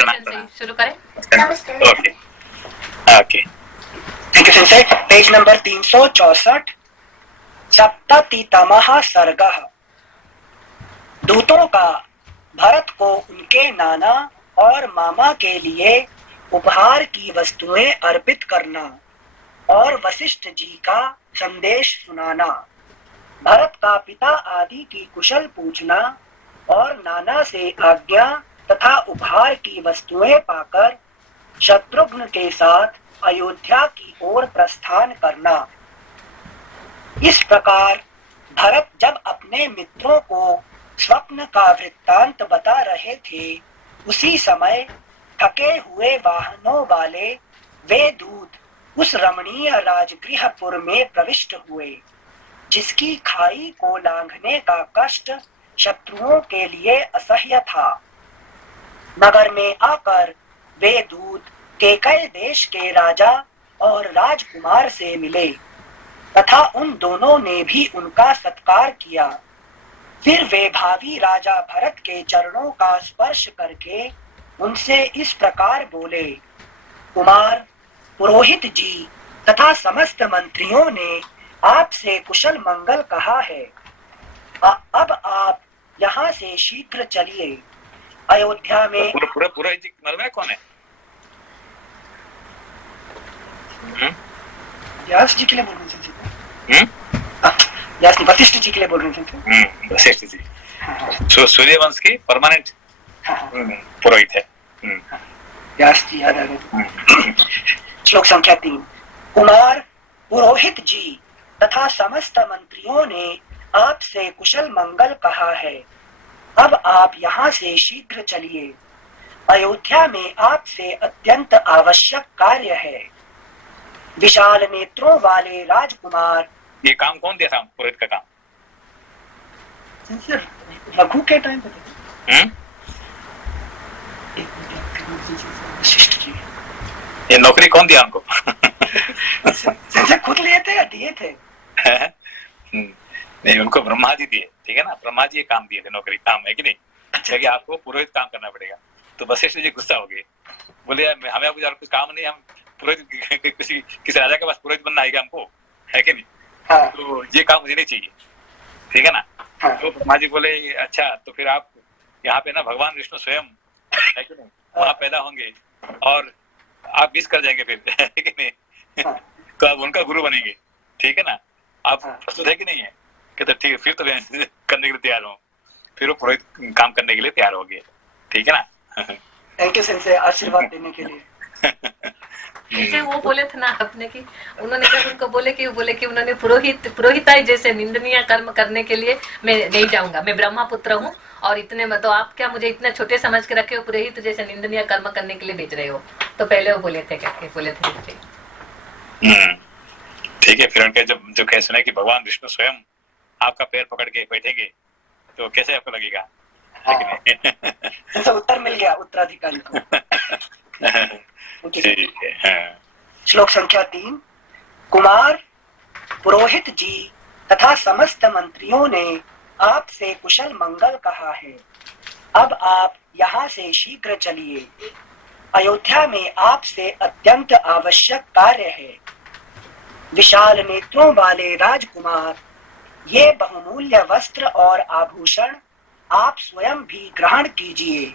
शुरू करें। Okay okay, thank you सेंसे। पेज नंबर 364, सप्ततितमः सर्गः। दूतों का भरत को उनके नाना और मामा के लिए उपहार की वस्तुएं अर्पित करना और वशिष्ठ जी का संदेश सुनाना, भरत का पिता आदि की कुशल पूछना और नाना से आज्ञा तथा उपहार की वस्तुएं पाकर शत्रुघ्न के साथ अयोध्या की ओर प्रस्थान करना। इस प्रकार भरत जब अपने मित्रों को स्वप्न का वृत्तांत बता रहे थे, उसी समय थके हुए वाहनों वाले वे दूत उस रमणीय राजगृहपुर में प्रविष्ट हुए, जिसकी खाई को लांघने का कष्ट शत्रुओं के लिए असह्य था। नगर में आकर वे दूत केकय देश के राजा और राजकुमार से मिले तथा उन दोनों ने भी उनका सत्कार किया। फिर वे भावी राजा भरत के चरणों का स्पर्श करके उनसे इस प्रकार बोले, कुमार, पुरोहित जी तथा समस्त मंत्रियों ने आपसे कुशल मंगल कहा है। अब आप यहाँ से शीघ्र चलिए। अयोध्या में पुरोहित जी मालूम है कौन है? व्यास जी के लिए बोल रहे थे। व्यास नहीं, वशिष्ठ जी के लिए बोल रहे थे। वशिष्ठ जी सूर्यवंश की परमानेंट पुरोहित है। व्यास जी याद आ गए। श्लोक संख्या 3। कुमार, पुरोहित जी तथा समस्त मंत्रियों ने आपसे कुशल मंगल कहा है। अब आप यहाँ से शीघ्र चलिए। अयोध्या में आपसे अत्यंत आवश्यक कार्य है। विशाल नेत्रों वाले राजकुमार। ये काम कौन दिया था पुरोहित का काम? रघु के टाइम पे वशिष्ठ जी। ये नौकरी कौन दिया उनको? खुद लिए थे या दिए थे? नहीं, उनको ब्रह्मा जी दिए, ठीक है ना। ब्रह्मा जी ये काम दिए थे, नौकरी काम है कि नहीं। अच्छा, कि आपको पुरोहित काम करना पड़ेगा। तो वशिष्ठ जी गुस्सा हो गए, बोले हमें कुछ काम नहीं, हम पुरोहित किसी राजा के पास पुरोहित बनना है क्या हमको, है कि नहीं। हाँ। तो ये काम मुझे नहीं चाहिए, ठीक है ना। हाँ। तो ब्रह्मा जी बोले अच्छा, तो फिर आप यहाँ पे ना भगवान विष्णु स्वयं, है कि नहीं, वहाँ पैदा होंगे और आप विश कर जाएंगे फिर, है कि नहीं। हाँ। तो आप उनका गुरु बनेंगे, ठीक है ना। आप हाँ। प्रस्तुत है कि नहीं है? कहते ठीक है, फिर तो मैं करने के लिए तैयार हूँ। फिर वो पुरोहित काम करने के लिए तैयार हो गए, ठीक है ना। थैंक यू सेंसे, आशीर्वाद देने के लिए। जैसे वो बोले थे ना आपने कि उन्होंने जब उनको बोले कि उन्होंने पुरोहिताई जैसे निंदनीय कर्म करने के लिए मैं नहीं जाऊंगा, मैं ब्रह्मा पुत्र हूँ और इतने में तो आप क्या मुझे इतने छोटे समझ के रखे हो, पुरोहित जैसे निंदनीय कर्म करने के लिए भेज रहे हो। तो पहले वो बोले थे ठीक है। फिर उनके जो कह सुने कि भगवान विष्णु स्वयं आपका पैर पकड़ के बैठेंगे, तो कैसे आपको लगेगा? हाँ। उत्तर मिल गया उत्तराधिकारी को। ठीक है। श्लोक संख्या 3। कुमार, पुरोहित जी तथा समस्त मंत्रियों ने आपसे कुशल मंगल कहा है। अब आप यहाँ से शीघ्र चलिए। अयोध्या में आपसे अत्यंत आवश्यक कार्य है। विशाल नेत्रों वाले राजकुमार, ये बहुमूल्य वस्त्र और आभूषण आप स्वयं भी ग्रहण कीजिए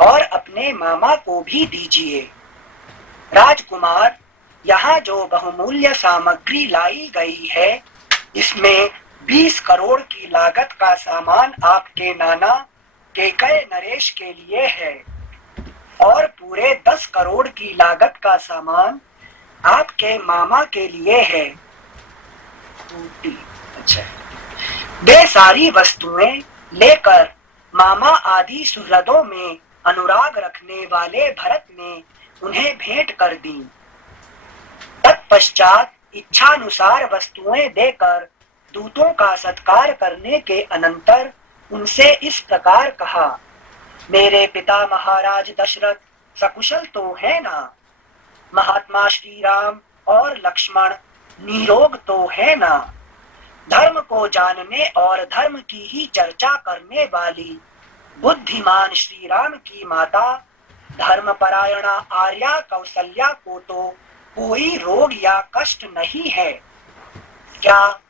और अपने मामा को भी दीजिए। राजकुमार, यहाँ जो बहुमूल्य सामग्री लाई गई है, इसमें 20 करोड़ की लागत का सामान आपके नाना केकय नरेश के लिए है और पूरे 10 करोड़ की लागत का सामान आपके मामा के लिए है। अच्छा, वे सारी वस्तुएं लेकर मामा आदि सुहृदों में अनुराग रखने वाले भरत ने उन्हें भेंट कर दी। तत्पश्चात इच्छानुसार वस्तुएं देकर दूतों का सत्कार करने के अनंतर उनसे इस प्रकार कहा, मेरे पिता महाराज दशरथ सकुशल तो है ना? महात्मा श्री राम और लक्ष्मण निरोग तो है ना? धर्म को जानने और धर्म की ही चर्चा करने वाली बुद्धिमान श्री राम की माता धर्मपरायणा आर्या कौशल्या को तो कोई रोग या कष्ट नहीं है। क्या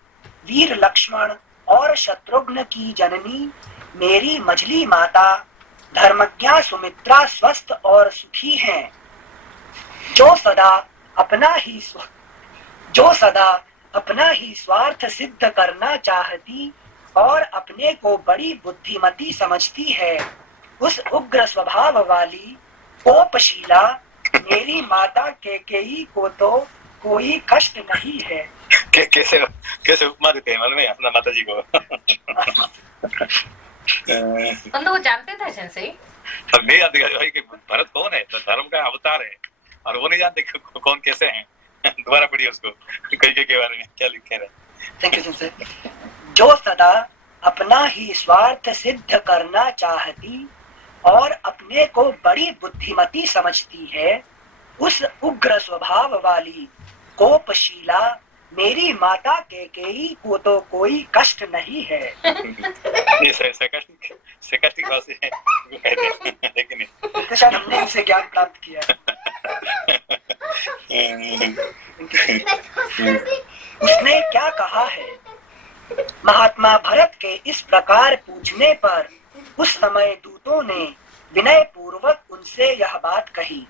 वीर लक्ष्मण और शत्रुघ्न की जननी मेरी मझली माता धर्मज्ञा सुमित्रा स्वस्थ और सुखी हैं, जो सदा अपना ही स्वार्थ सिद्ध करना चाहती और अपने को बड़ी बुद्धिमती समझती है। उस उग्र स्वभाव वाली कोपशीला मेरी माता केकेयी को तो कोई कष्ट नहीं है। कैसे कैसे उपमा देते हैं मालूम है अपना माता जी को। मतलब वो जानते थे सेंसेई? अब नहीं जानते भाई कि भरत कौन है, तो धर्म का अवतार है और वो नहीं जानते कौन कैसे हैं। दोबारा पढ़िए उसको कैकेयी के बारे में क्या लिखे रहे। Thank you Sensei. जो सदा अपना ही स्वार्थ सिद्ध करना चाहती और अपने को बड़ी बुद्धिमती समझती है, उस उग्र स्वभाव वाली कोपशीला मेरी माता केकेयी को तो कोई कष्ट नहीं है। ये sarcastic बात है वो कहते हैं, लेकिन नहीं तो शायद हमने इनसे ज्ञान प्राप्त किया। उसने क्या कहा है? महात्मा भरत के इस प्रकार पूछने पर उस समय दूतों ने विनय पूर्वक उनसे यह बात कही।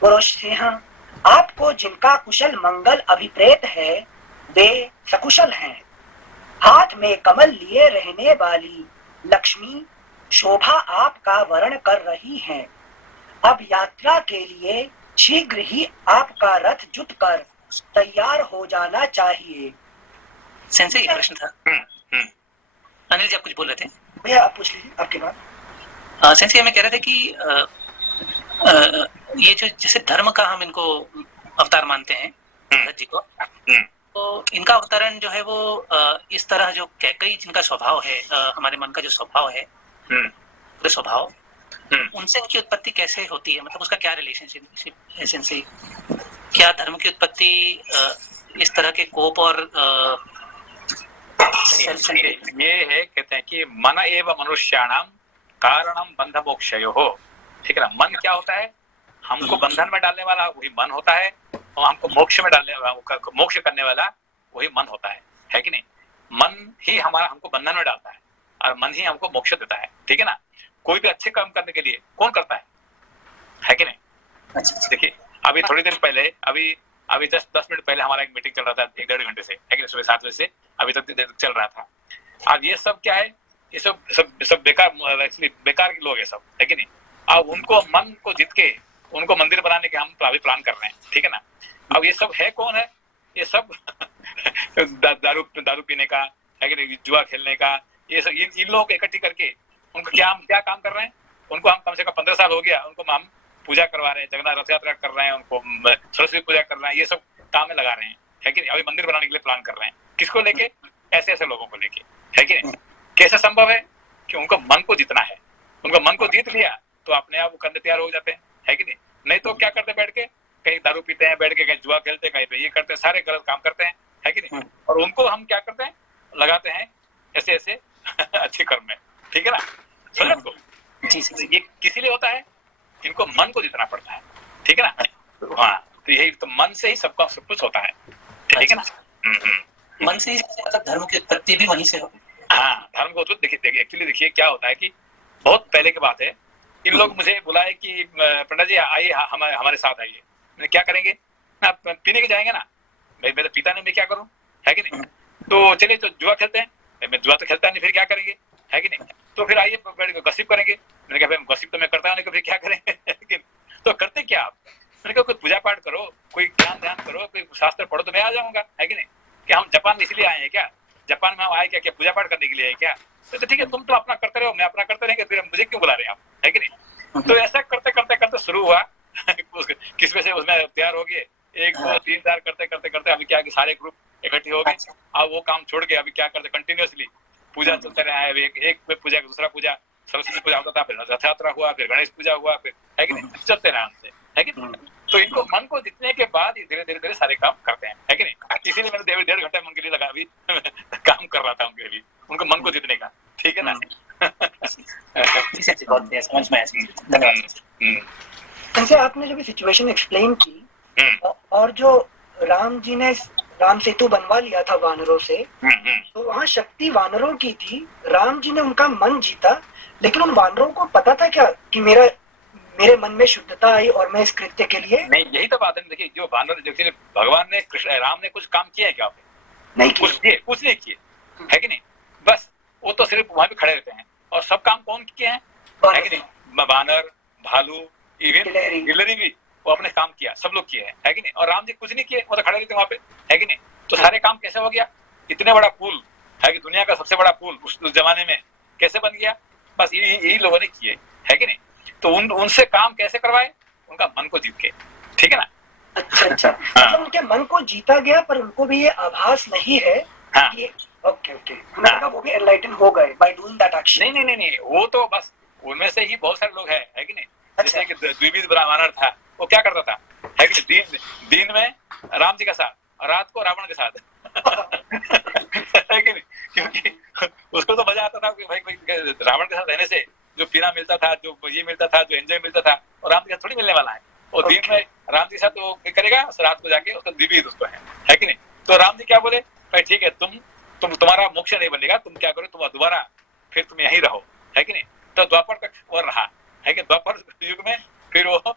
पुरुष सिंह, आपको जिनका कुशल मंगल अभिप्रेत है वे सकुशल हैं। हाथ में कमल लिए रहने वाली लक्ष्मी शोभा आपका वर्ण कर रही हैं। अब यात्रा के लिए शीघ्र ही आपका रथ जुट कर तैयार हो जाना चाहिए। सेंसेई एक प्रश्न था। अनिल जी आप कुछ बोल रहे थे? भैया आप पूछ लीजिए, आपके बाद। सेंसेई हमें कह रहे थे कि ये जो जैसे धर्म का हम इनको अवतार मानते हैं भरत जी को, तो इनका अवतरण जो है वो इस तरह जो कैकेयी जिनका स्वभाव है, हमारे मन का जो स्वभाव है पूरे स्वभाव, उनसे इनकी उत्पत्ति कैसे होती है? मतलब उसका क्या रिलेशनशिप है सेंसेई? क्या धर्म की उत्पत्ति इस तरह के कोप और ये है कहते हैं कि मन एव मनुष्याणाम कारणम बंध मोक्षयोः। ठीक है ना, मन क्या होता है? हमको बंधन में डालने वाला वही मन होता है और हमको मोक्ष में डालने वाला, मोक्ष करने वाला वही मन होता है कि नहीं? मन ही हमको बंधन में डालता है और मन ही हमको मोक्ष देता है। ठीक है ना, कोई भी अच्छे काम करने के लिए कौन करता है कि नहीं? देखिए अभी थोड़ी देर पहले अभी 10 मिनट पहले हमारा एक मीटिंग चल रहा था 1-1.5 घंटे से, है कि नहीं? सुबह 7 बजे से अभी तक चल रहा था। अब ये सब क्या है? ये सब बेकार, एक्चुअली बेकार के लोग है सब, है कि नहीं? अब उनको मन को जीत के उनको मंदिर बनाने के हम अभी प्लान कर रहे हैं। ठीक है ना, अब ये सब है कौन है? ये सब दारू पीने का, है कि नहीं, जुआ खेलने का, ये सब इन लोगों को इकट्ठी करके उनको क्या काम कर रहे हैं? उनको हम कम से कम 15 साल हो गया उनको हम पूजा करवा रहे हैं, जगन्नाथ रथ यात्रा कर रहे हैं, उनको सरस्वती पूजा कर रहे हैं, ये सब काम में लगा रहे हैं, है कि नहीं? अभी मंदिर बनाने के लिए प्लान कर रहे हैं। किसको लेके? ऐसे लोगों को लेके, है कि नहीं? कैसे संभव है? कि उनको मन को जीतना है। उनको मन को जीत लिया तो अपने आप वो करने तैयार हो जाते हैं, है कि नहीं तो क्या करते बैठ के? कहीं दारू पीते हैं बैठ के, कहीं जुआ खेलते हैं, कहीं पे ये करते हैं, सारे गलत काम करते हैं, है कि नहीं? और उनको हम क्या करते हैं? लगाते हैं ऐसे अच्छे कर्म में। ठीक है ना, समझ को? ये किसी लिए होता है? इनको मन को जीतना पड़ता है। ठीक है ना? हाँ, तो यही तो मन से ही सब कुछ होता है। ठीक है ना? मन से ही मतलब धर्म की उत्पत्ति भी वहीं से होती है। हाँ, धर्म को तो देखिए एक्चुअली देखिए क्या होता है कि बहुत पहले की बात है, इन लोग मुझे बुलाए कि पंडित जी आइए हमारे साथ आइए। मैंने क्या करेंगे? आप पीने के जाएंगे ना? मैं तो पीता नहीं, मैं क्या करूं, है कि नहीं? तो चलिए तो जुआ खेलते हैं। मैं जुआ तो खेलता नहीं, फिर क्या करेंगे, है कि नहीं? तो फिर आइए गसिप करेंगे। मैंने कहा गसिप तो मैं करता नहीं, फिर क्या करेंगे? तो करते क्या आप? मैंने कहा कोई पूजा पाठ करो, कोई ध्यान करो, कोई शास्त्र पढ़ो तो मैं आ जाऊंगा, है कि नहीं? क्या हम जापान इसलिए आए हैं क्या? जापान में हम आए क्या पूजा पाठ करने के लिए है क्या? तो ठीक है, तुम तो अपना करते रहो, मैं अपना करते रहेंगे, फिर मुझे क्यों बुला रहे हैं आप, है कि नहीं? तो ऐसा करते शुरू हुआ किस वजह से उसमें तैयार हो गए 1 2 3 4 करते अभी क्या कि सारे ग्रुप इकट्ठे हो गए। अब वो काम छोड़ के अभी क्या करते कंटिन्यूअसली पूजा चलते रहा है। एक पूजा दूसरा पूजा, सरस्वती पूजा होता था, फिर रथ यात्रा हुआ, फिर गणेश पूजा हुआ, फिर है कि नहीं? चलते रहा हमसे, है कि नहीं? तो इनको मन को जीतने के बाद धीरे सारे काम करते हैं, है कि नहीं? इसीलिए मैंने 1.5 घंटे उनके लिए लगा, अभी काम कर रहा था उनके लिए, उनको मन को जीतने का। ठीक है ना? बहुत समझ में आया। धन्यवाद। जैसे आपने जब सिचुएशन एक्सप्लेन की और जो राम जी ने राम सेतु बनवा लिया था वानरों से, तो वहाँ शक्ति वानरों की थी, राम जी ने उनका मन जीता, लेकिन उन वानरों को पता था क्या कि मेरे मन में शुद्धता आई और मैं इस कृत्य के लिए नहीं, यही तो बात है। देखिए, जो वानर देखिए, भगवान ने राम ने कुछ काम किया है क्या? नहीं कुछ नहीं किए, है कि नहीं? बस वो तो सिर्फ वहां पे खड़े रहते हैं। और सब काम कौन किए हैं, है कि नहीं? वानर, भालू, इवन गिलहरी भी वो अपने काम किया, सब लोग किए हैं, है कि नहीं? और राम जी कुछ नहीं किए, वो तो खड़े रहते वहां पे, है कि नहीं? तो सारे काम कैसे हो गया? इतने बड़ा पुल है कि दुनिया का सबसे बड़ा पुल उस जमाने में कैसे बन गया? बस यही लोगों ने किए, है कि नहीं? तो उनसे काम कैसे करवाए? उनका मन को जीत के, ठीक है ना? अच्छा। मतलब उनके मन को जीता गया, पर उनको भी ये आभास नहीं है कि ओके वो भी एनलाइटन हो गए बाय डूइंग दैट एक्शन। नहीं, वो तो बस उनमें से ही बहुत सारे लोग हैं, है कि नहीं? जैसे कि द्विविध ब्राह्मण था, वो क्या करता था, है कि नहीं? दिन में राम जी के साथ और रात को रावण के साथ है कि नहीं? क्योंकि उसको तो मजा आता था कि भाई रावण के साथ रहने से जो पीना मिलता था, जो ये मिलता था, जो एंजॉय मिलता था, और राम जी के साथ थोड़ी मिलने वाला है। और दिन में राम जी के साथ वो करेगा, रात को जाके उसका द्विविध उसको है कि नहीं? तो राम जी क्या बोले, भाई ठीक है, तुम्हारा मोक्ष नहीं बनेगा, तुम क्या करो, तुम दोबारा फिर तुम यहीं रहो, है कि नहीं? तो द्वापर तक वो रहा, है कि द्वापर युग में फिर वो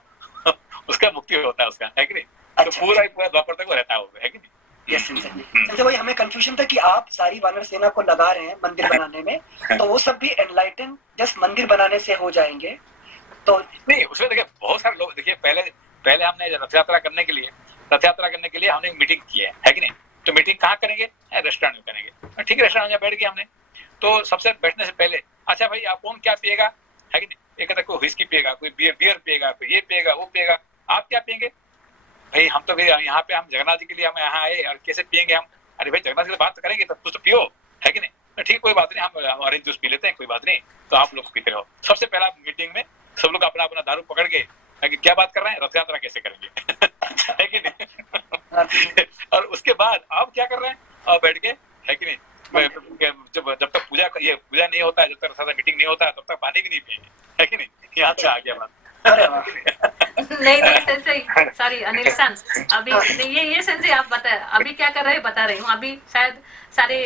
उसका मुक्ति होता है उसका, है कि नहीं? तो पूरा द्वापर तक वो रहता है कि नहीं? संजय भाई, हमें कंफ्यूजन था कि आप सारी वानर सेना को लगा रहे हैं मंदिर बनाने में, तो वो सब भी एनलाइटन जस्ट मंदिर बनाने से हो जाएंगे? तो नहीं, उसमें देखिए बहुत सारे लोग, देखिए पहले हमने रथ यात्रा करने के लिए हमने मीटिंग की है कि नहीं? तो मीटिंग कहाँ करेंगे? रेस्टोरेंट में करेंगे, ठीक है? रेस्टोरेंट में बैठ गए हमने, तो सबसे बैठने से पहले अच्छा भाई आप कौन क्या पिएगा, है कि नहीं? एक कहता कोई व्हिस्की पिएगा, कोई बियर पिएगा, कोई ये पिएगा, वो पिएगा, आप क्या पिएंगे? भाई हम तो यहाँ पे हम जगन्नाथ जी के लिए हम यहाँ आए और कैसे पिएंगे हम? अरे भाई जगन्नाथ जी से बात करेंगे तब कुछ तो पियो, है कि नहीं? तो ठीक, कोई बात नहीं, हम ऑरेंज जूस पी लेते हैं, कोई बात नहीं, तो आप लोग पीते रहो। सबसे पहला मीटिंग में सब लोग अपना अपना दारू पकड़ के, है कि क्या बात कर रहे हैं, रथ यात्रा कैसे करेंगे है कि नहीं? और उसके बाद आप क्या कर रहे हैं, आप बैठ के, है कि नहीं? जब तक पूजा नहीं होता है, जब तक मीटिंग नहीं होता है, तब तक पानी भी नहीं पिएंगे, है कि नहीं? यहाँ से आ गया बात। नहीं सेंसे, सॉरी अनिल सन, अभी ये सेंसे आप अभी क्या कर रहे हैं बता रही हूँ। अभी शायद सारे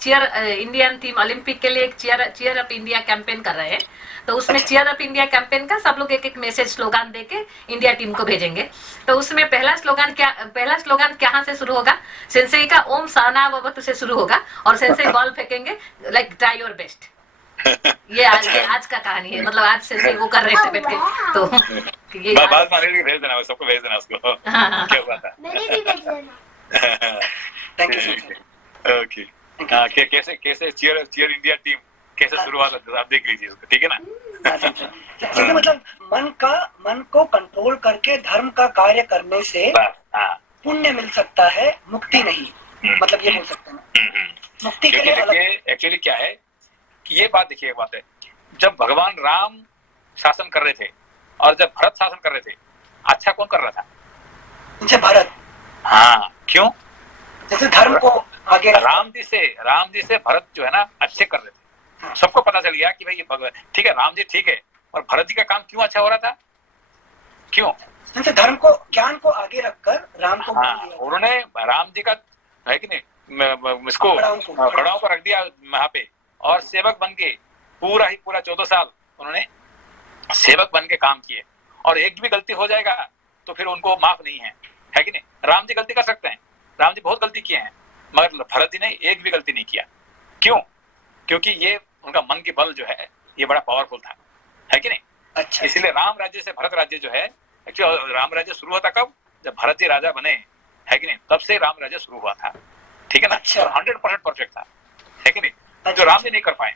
चीयर इंडियन टीम ओलंपिक के लिए एक चीयर अप इंडिया कैंपेन कर रहे हैं, तो उसमें चीयर अप इंडिया कैंपेन का सब लोग एक मैसेज स्लोगन देके इंडिया टीम को भेजेंगे। तो उसमें पहला स्लोगन कहाँ से शुरू होगा? सेंसे का ओम सहना भवतु से शुरू होगा, और सेंसे बॉल फेंकेंगे लाइक ट्राई योर बेस्ट। ये आज का कहानी है, मतलब आज से वो कर रहे थे बैठ के, तो ये बात मानेगी, भेज देना, सबको भेज देना उसको। क्या हुआ था? मैंने भी भेज देना। Thank you. ओके, कैसे चीयर इंडिया टीम कैसे शुरुआत होती है, आप देख लीजिए उसको, ठीक है ना? मतलब मन को कंट्रोल करके धर्म का कार्य करने से पुण्य मिल सकता है, मुक्ति नहीं, मतलब ये बोल सकते हैं मुक्ति के लिए। एक्चुअली क्या है कि ये बात देखिए, एक बात है, जब भगवान राम शासन कर रहे थे और जब भरत शासन कर रहे थे, अच्छा कौन कर रहा था? भरत। हाँ, क्यों? जैसे धर्म को आगे राम जी से भरत जो है ना अच्छे कर रहे थे। सबको पता चल गया कि भाई ये भगवान ठीक है, राम जी ठीक है, और भरत जी का काम क्यों अच्छा हो रहा था? क्यों? जैसे धर्म को, ज्ञान को आगे रखकर राम को, उन्होंने राम जी का, है कि नहीं, इसको खड़ाओं को रख दिया वहां पे, और सेवक बन के पूरा 14 साल उन्होंने सेवक बन के काम किए। और एक भी गलती हो जाएगा तो फिर उनको माफ नहीं है कि नहीं? राम जी गलती कर सकते हैं, राम जी बहुत गलती किए हैं, मगर भरत जी ने एक भी गलती नहीं किया। क्यों? क्योंकि ये उनका मन की बल जो है ये बड़ा पावरफुल था, है कि नहीं? अच्छा। इसलिए राम राज्य से भरत राज्य जो है, एक्चुअली राम राज्य शुरू हुआ था कब? जब भरत जी राजा बने, है कि नहीं? तब से राम राज्य शुरू हुआ था, ठीक है ना? 100% परफेक्ट था, है कि नहीं? जो राम जी नहीं कर पाए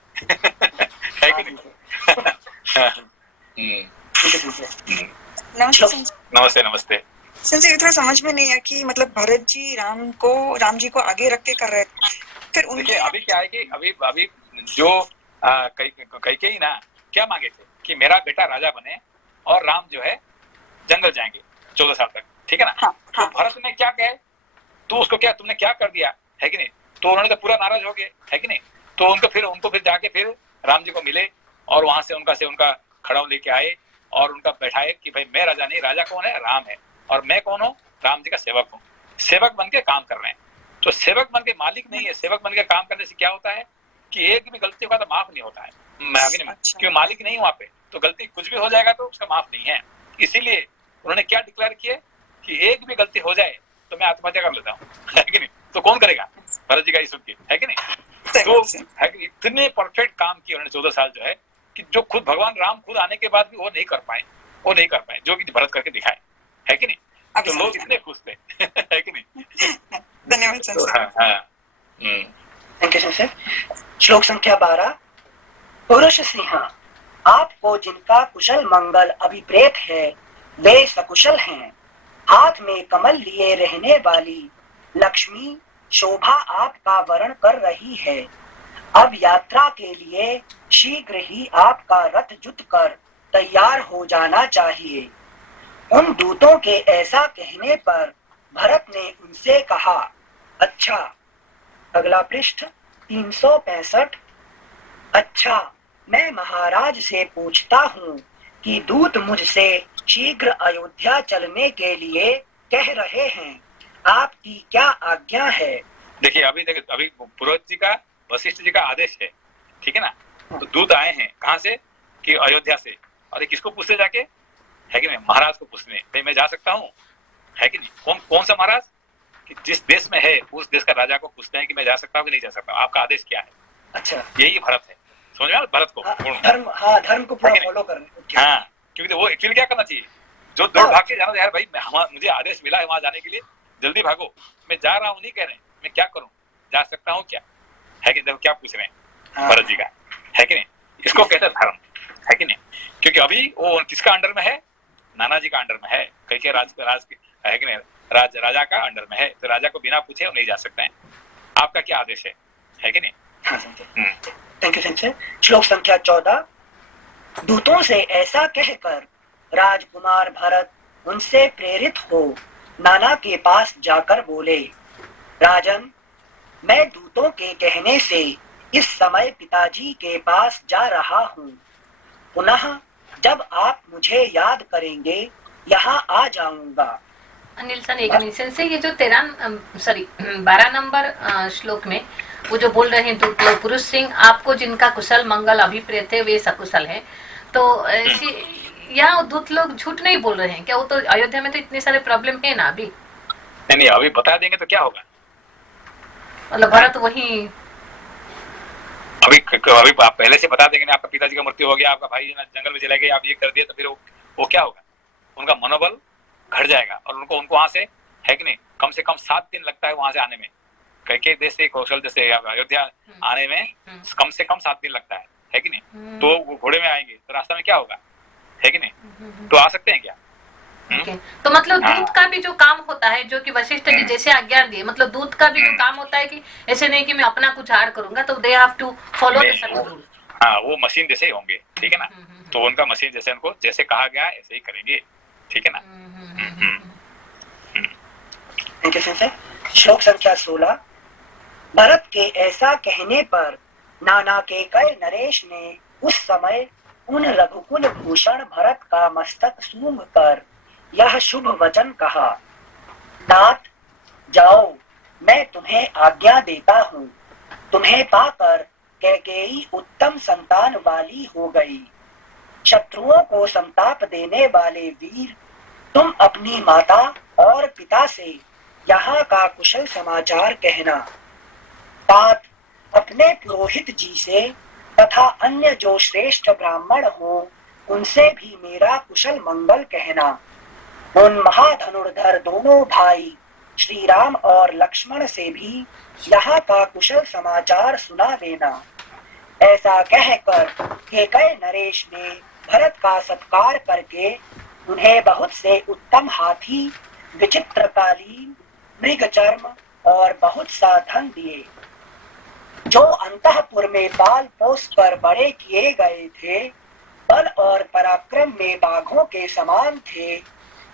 है कि नहीं? नमस्ते। संजय, ये थोड़ा समझ में नहीं है कि मतलब भरत जी राम जी को आगे रख के कर रहे थे, फिर उनके अभी क्या है कि अभी जो कई ना क्या मांगे थे कि मेरा बेटा राजा बने और राम जो है जंगल जाएंगे 14 साल तक, ठीक है ना? हाँ। तो भरत ने क्या कहे, तू उसको क्या, तुमने क्या कर दिया, है कि नहीं? तो उन्होंने तो पूरा नाराज हो गए, है कि नहीं? तो उनको फिर जाके फिर राम जी को मिले और वहां से उनका खड़ाऊ लेके आए और उनका बैठाए कि भाई मैं राजा नहीं, राजा कौन है? राम है, और मैं कौन हूँ? राम जी का सेवक हूँ। सेवक बन के काम कर रहे हैं। तो सेवक बन के मालिक नहीं है। सेवक बन के काम करने से क्या होता है कि एक भी गलती का तो माफ नहीं होता है। मैं आगे नहीं, क्यों? मालिक नहीं हूँ वहां पे, तो गलती कुछ भी हो जाएगा तो उसका माफ नहीं है। इसीलिए उन्होंने क्या डिक्लेयर किया कि एक भी गलती हो जाए तो मैं आत्महत्या कर लेता हूँ, है कि नहीं? तो कौन करेगा? भरत जी का ये सुन के, है कि नहीं? तो है कि इतने परफेक्ट काम किए उन्होंने 14 साल, जो है कि जो खुद भगवान राम खुद आने के बाद भी वो नहीं कर पाए, जो कि भरत करके दिखाए, है कि नहीं? तो लोग इतने खुश थे, है कि नहीं? धन्यवाद सर। Thank you sir. श्लोक संख्या 12। पुरुष सिंह, आपको जिनका कुशल मंगल अभिप्रेत है वे सकुशल हैं। हाथ में कमल लिए रहने वाली लक्ष्मी शोभा आपका वरण कर रही है। अब यात्रा के लिए शीघ्र ही आपका रथ जुत कर तैयार हो जाना चाहिए। उन दूतों के ऐसा कहने पर भरत ने उनसे कहा, अच्छा। अगला पृष्ठ 365। अच्छा, मैं महाराज से पूछता हूँ कि दूत मुझसे शीघ्र अयोध्या चलने के लिए कह रहे हैं, आपकी क्या आज्ञा है? देखिए अभी पुरोहित जी का, वशिष्ठ जी का आदेश है, ठीक है ना? तो दूत आए हैं कहाँ से? कि अयोध्या से। और ये किसको पूछते जाके, है कि नहीं? महाराज को पूछने, भाई मैं जा सकता हूँ, है कि नहीं? कौन सा महाराज? कि जिस देश में है उस देश का राजा को पूछते हैं कि मैं जा सकता हूँ कि नहीं जा सकता हूँ, आपका आदेश क्या है? अच्छा, यही भरत है। समझ में? भरत को धर्म को पूरा फॉलो करना। हाँ, क्योंकि वो एक्चुअली क्या करना चाहिए, जो दौड़ भाग के जाना, यार भाई मुझे आदेश मिला है वहां जाने के लिए, जल्दी भागो, मैं जा रहा हूँ नहीं कह रहे, मैं क्या करूँ, जा सकता हूँ क्या? है कि देखो क्या पूछ रहे हैं भरत जी का, है कि नहीं? इसको कहते हैं धर्म, है कि नहीं? क्योंकि अभी वो किसका अंडर में है? नाना जी का अंडर में है, कई राज है कि नहीं? राजा का अंडर में है, तो राजा को बिना पूछे वो नहीं जा सकते हैं। आपका क्या आदेश है कि नहीं? Thank you sir. श्लोक संख्या 14। दूतों से ऐसा कहकर राजकुमार भरत उनसे प्रेरित हो नाना के पास जाकर बोले, राजन, मैं दूतों के कहने से इस समय पिताजी के पास जा रहा हूँ। पुनः जब आप मुझे याद करेंगे यहाँ आ जाऊंगा। अनिल सर, एक मिनट से ये जो 12 नंबर श्लोक में वो जो बोल रहे हैं दूत लोग, पुरुष सिंह आपको जिनका कुशल मंगल अभिप्रेत है वे सकुशल हैं, तो यहाँ दूत लोग झूठ नहीं बोल रहे हैं क्या? वो तो अयोध्या में तो इतने सारे प्रॉब्लम है ना अभी। नहीं, अभी बता देंगे तो क्या होगा? मतलब भरत वही अभी आप पहले से बता देंगे, आपका पिताजी का मृत्यु हो गया, आपका भाई जंगल में चला गया, आप ये कर दिया, तो फिर वो क्या होगा? उनका मनोबल घट जाएगा और उनको वहां से, है कि नहीं, कम से कम 7 दिन लगता है वहां से आने में। कई देश से, कौशल जैसे अयोध्या आने में कम से कम 7 दिन लगता है कि नहीं? तो वो घोड़े में आएंगे तो रास्ता में क्या होगा, है कि नहीं? तो आ सकते हैं क्या? तो मतलब दूत का भी जो काम होता है, जो कि वशिष्ठ जी जैसे आज्ञा दिए, मतलब दूत का भी जो काम होता है कि ऐसे नहीं कि मैं अपना कुछ आड़ करूंगा, तो they have to follow the service rule. हाँ, वो मशीन जैसे ही होंगे, ठीक है ना? तो उनका मशीन जैसे उनको जैसे कहा गया ऐसे ही करेंगे, ठीक है ना? Thank you sir. श्लोक संख्या 16। भरत के ऐसा कहने पर नाना के कई नरेश ने उस समय उन रघुकुल भूषण भरत का मस्तक सूंघ कर यह शुभ वचन कहा, तात जाओ, मैं तुम्हें आज्ञा देता हूँ। तुम्हें पाकर कैकेयी उत्तम संतान वाली हो गई। शत्रुओं को संताप देने वाले वीर, तुम अपनी माता और पिता से यहाँ का कुशल समाचार कहना। तात अपने पुरोहित जी से तथा अन्य जो श्रेष्ठ ब्राह्मण हो उनसे भी मेरा कुशल मंगल कहना। उन महाधनुर्धर दोनों भाई श्री राम और लक्ष्मण से भी यहाँ का कुशल समाचार सुना देना। ऐसा कहकर कैकेयी नरेश ने भरत का सत्कार करके उन्हें बहुत से उत्तम हाथी, विचित्र कालीन, मृग चर्म और बहुत सा धन दिए। जो अंतःपुर में पाल पोस कर बड़े किए गए थे, बल और पराक्रम में बाघों के समान थे,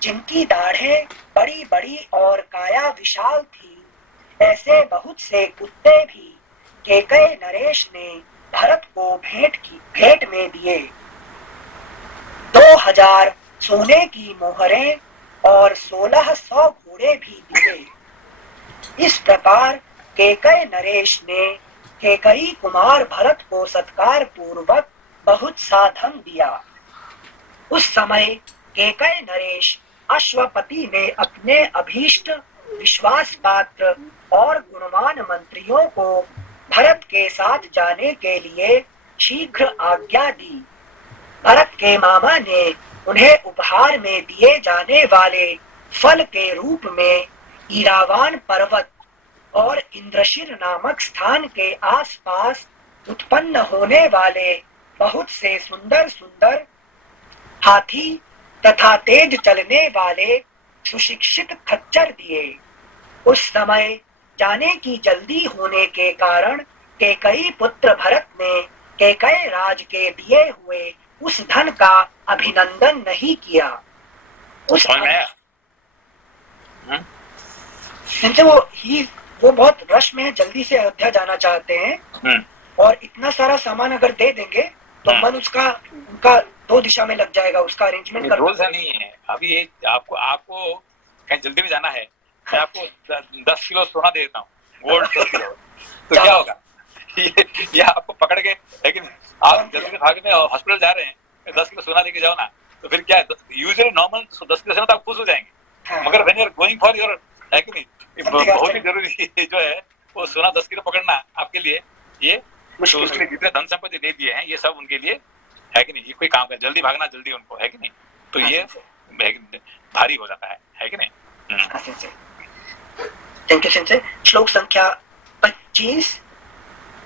जिनकी दाढ़ें बड़ी बड़ी और काया विशाल थी, ऐसे बहुत से कुत्ते भी कैकेयी नरेश ने भरत को भेंट में दिए। 2000 सोने की मोहरें और 1600 घोड़े भी दिए। इस प्रकार केकय नरेश ने केकई कुमार भरत को सत्कार पूर्वक बहुत सा धन दिया। उस समय केकय नरेश अश्वपति ने अपने अभीष्ट विश्वास पात्र और गुणवान मंत्रियों को भरत के साथ जाने के लिए शीघ्र आज्ञा दी। भरत के मामा ने उन्हें उपहार में दिए जाने वाले फल के रूप में ईरावान पर्वत और इंद्रशिर नामक स्थान के आसपास उत्पन्न होने वाले बहुत से सुंदर सुंदर हाथी तथा तेज चलने वाले सुशिक्षित खच्चर दिए। उस समय जाने की जल्दी होने के कारण केकई पुत्र भरत ने केकय राज के दिए हुए उस धन का अभिनंदन नहीं किया। उस इनसे वो बहुत रश में जल्दी से अयोध्या जाना चाहते हैं और इतना सारा सामान अगर दे देंगे तो मन उनका 2 दिशा में लग जाएगा। उसका अरेंजमेंट कर रोज नहीं है। अभी ये आपको कहीं जल्दी में जाना है, मैं आपको 10 किलो सोना दे देता हूँ, गोल्ड 10 किलो, तो क्या होगा? ये आपको पकड़ के, लेकिन आप जल्दी से भाग में हॉस्पिटल जा रहे हैं, 10 किलो सोना लेके जाओ ना, तो फिर क्या है? यूजुअली नॉर्मल 10 किलो सोना तो आप खुश हो जाएंगे, मगर when you are going for your, है कि नहीं, बहुत ही जरूरी जो है वो सोना 10 किलो पकड़ना आपके लिए, ये मुश्किल है। जितने धन संपत्ति दे दिए हैं ये सब उनके लिए, है कि नहीं, ये कोई काम कर जल्दी भागना जल्दी उनको, है कि नहीं, तो ये भारी हो जाता है कि नहीं। Thank you sensei. श्लोक संख्या 25।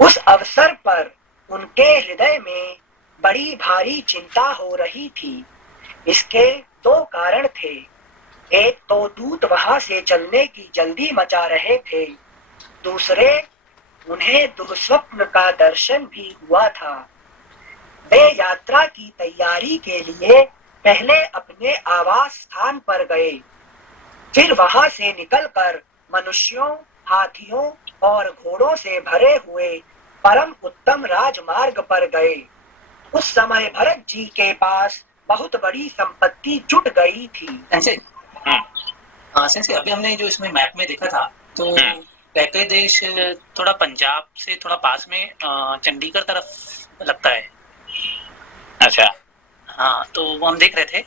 उस अवसर पर उनके हृदय में बड़ी भारी चिंता हो रही थी। इसके 2 कारण थे। एक तो दूत वहां से चलने की जल्दी मचा रहे थे, दूसरे उन्हें दुर्स्वप्न का दर्शन भी हुआ था। वे यात्रा की तैयारी के लिए पहले अपने आवास स्थान पर गए, फिर वहां से निकलकर मनुष्यों, हाथियों और घोड़ों से भरे हुए परम उत्तम राजमार्ग पर गए। उस समय भरत जी के पास बहुत बड़ी संपत्ति जुट गई थी। सेंसे अभी हमने जो इसमें मैप में देखा था, तो कैकई देश थोड़ा पंजाब से थोड़ा पास में चंडीगढ़ तरफ लगता है। अच्छा, हाँ, तो वो हम देख रहे थे।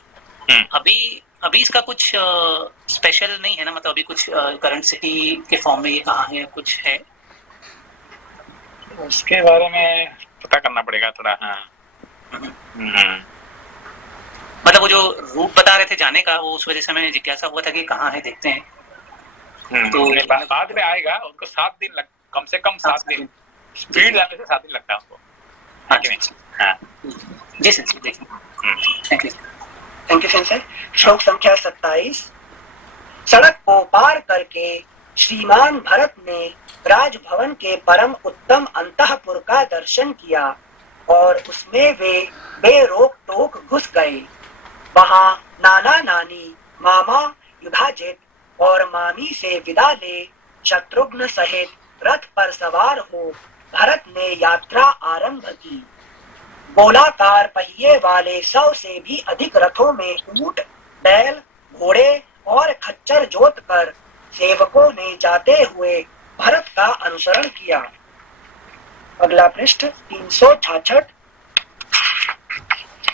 अभी इसका कुछ स्पेशल नहीं है ना, मतलब अभी कुछ करंट सिटी के फॉर्म में ये कहाँ है, कुछ है उसके बारे में पता करना पड़ेगा थोड़ा। हाँ, मतलब वो जो रूट बता रहे थे जाने का, वो उस वजह से हमें जिज्ञासा हुआ था कि कहाँ है, देखते हैं। तो बाद में आएगा, उनको 7 दिन कम से कम 7 दिन स्पीड जाने से 7 दिन लगता है उनको। हाँ जी सर, देखिए। Thank you. Thank you sir. श्लोक संख्या 27। सड़क को पार करके श्रीमान भरत ने राजभवन के परम उत्तम अंतःपुर का दर्शन किया और उसमें वे बेरोक टोक घुस गए। वहां नाना नानी, मामा युधाजित और मामी से विदा ले शत्रुघ्न सहित रथ पर सवार हो भरत ने यात्रा आरंभ की। गोलाकार पहिए वाले 100 से भी अधिक रथों में ऊंट, बैल, घोड़े और खच्चर जोत कर सेवकों ने जाते हुए भरत का अनुसरण किया। अगला पृष्ठ 366।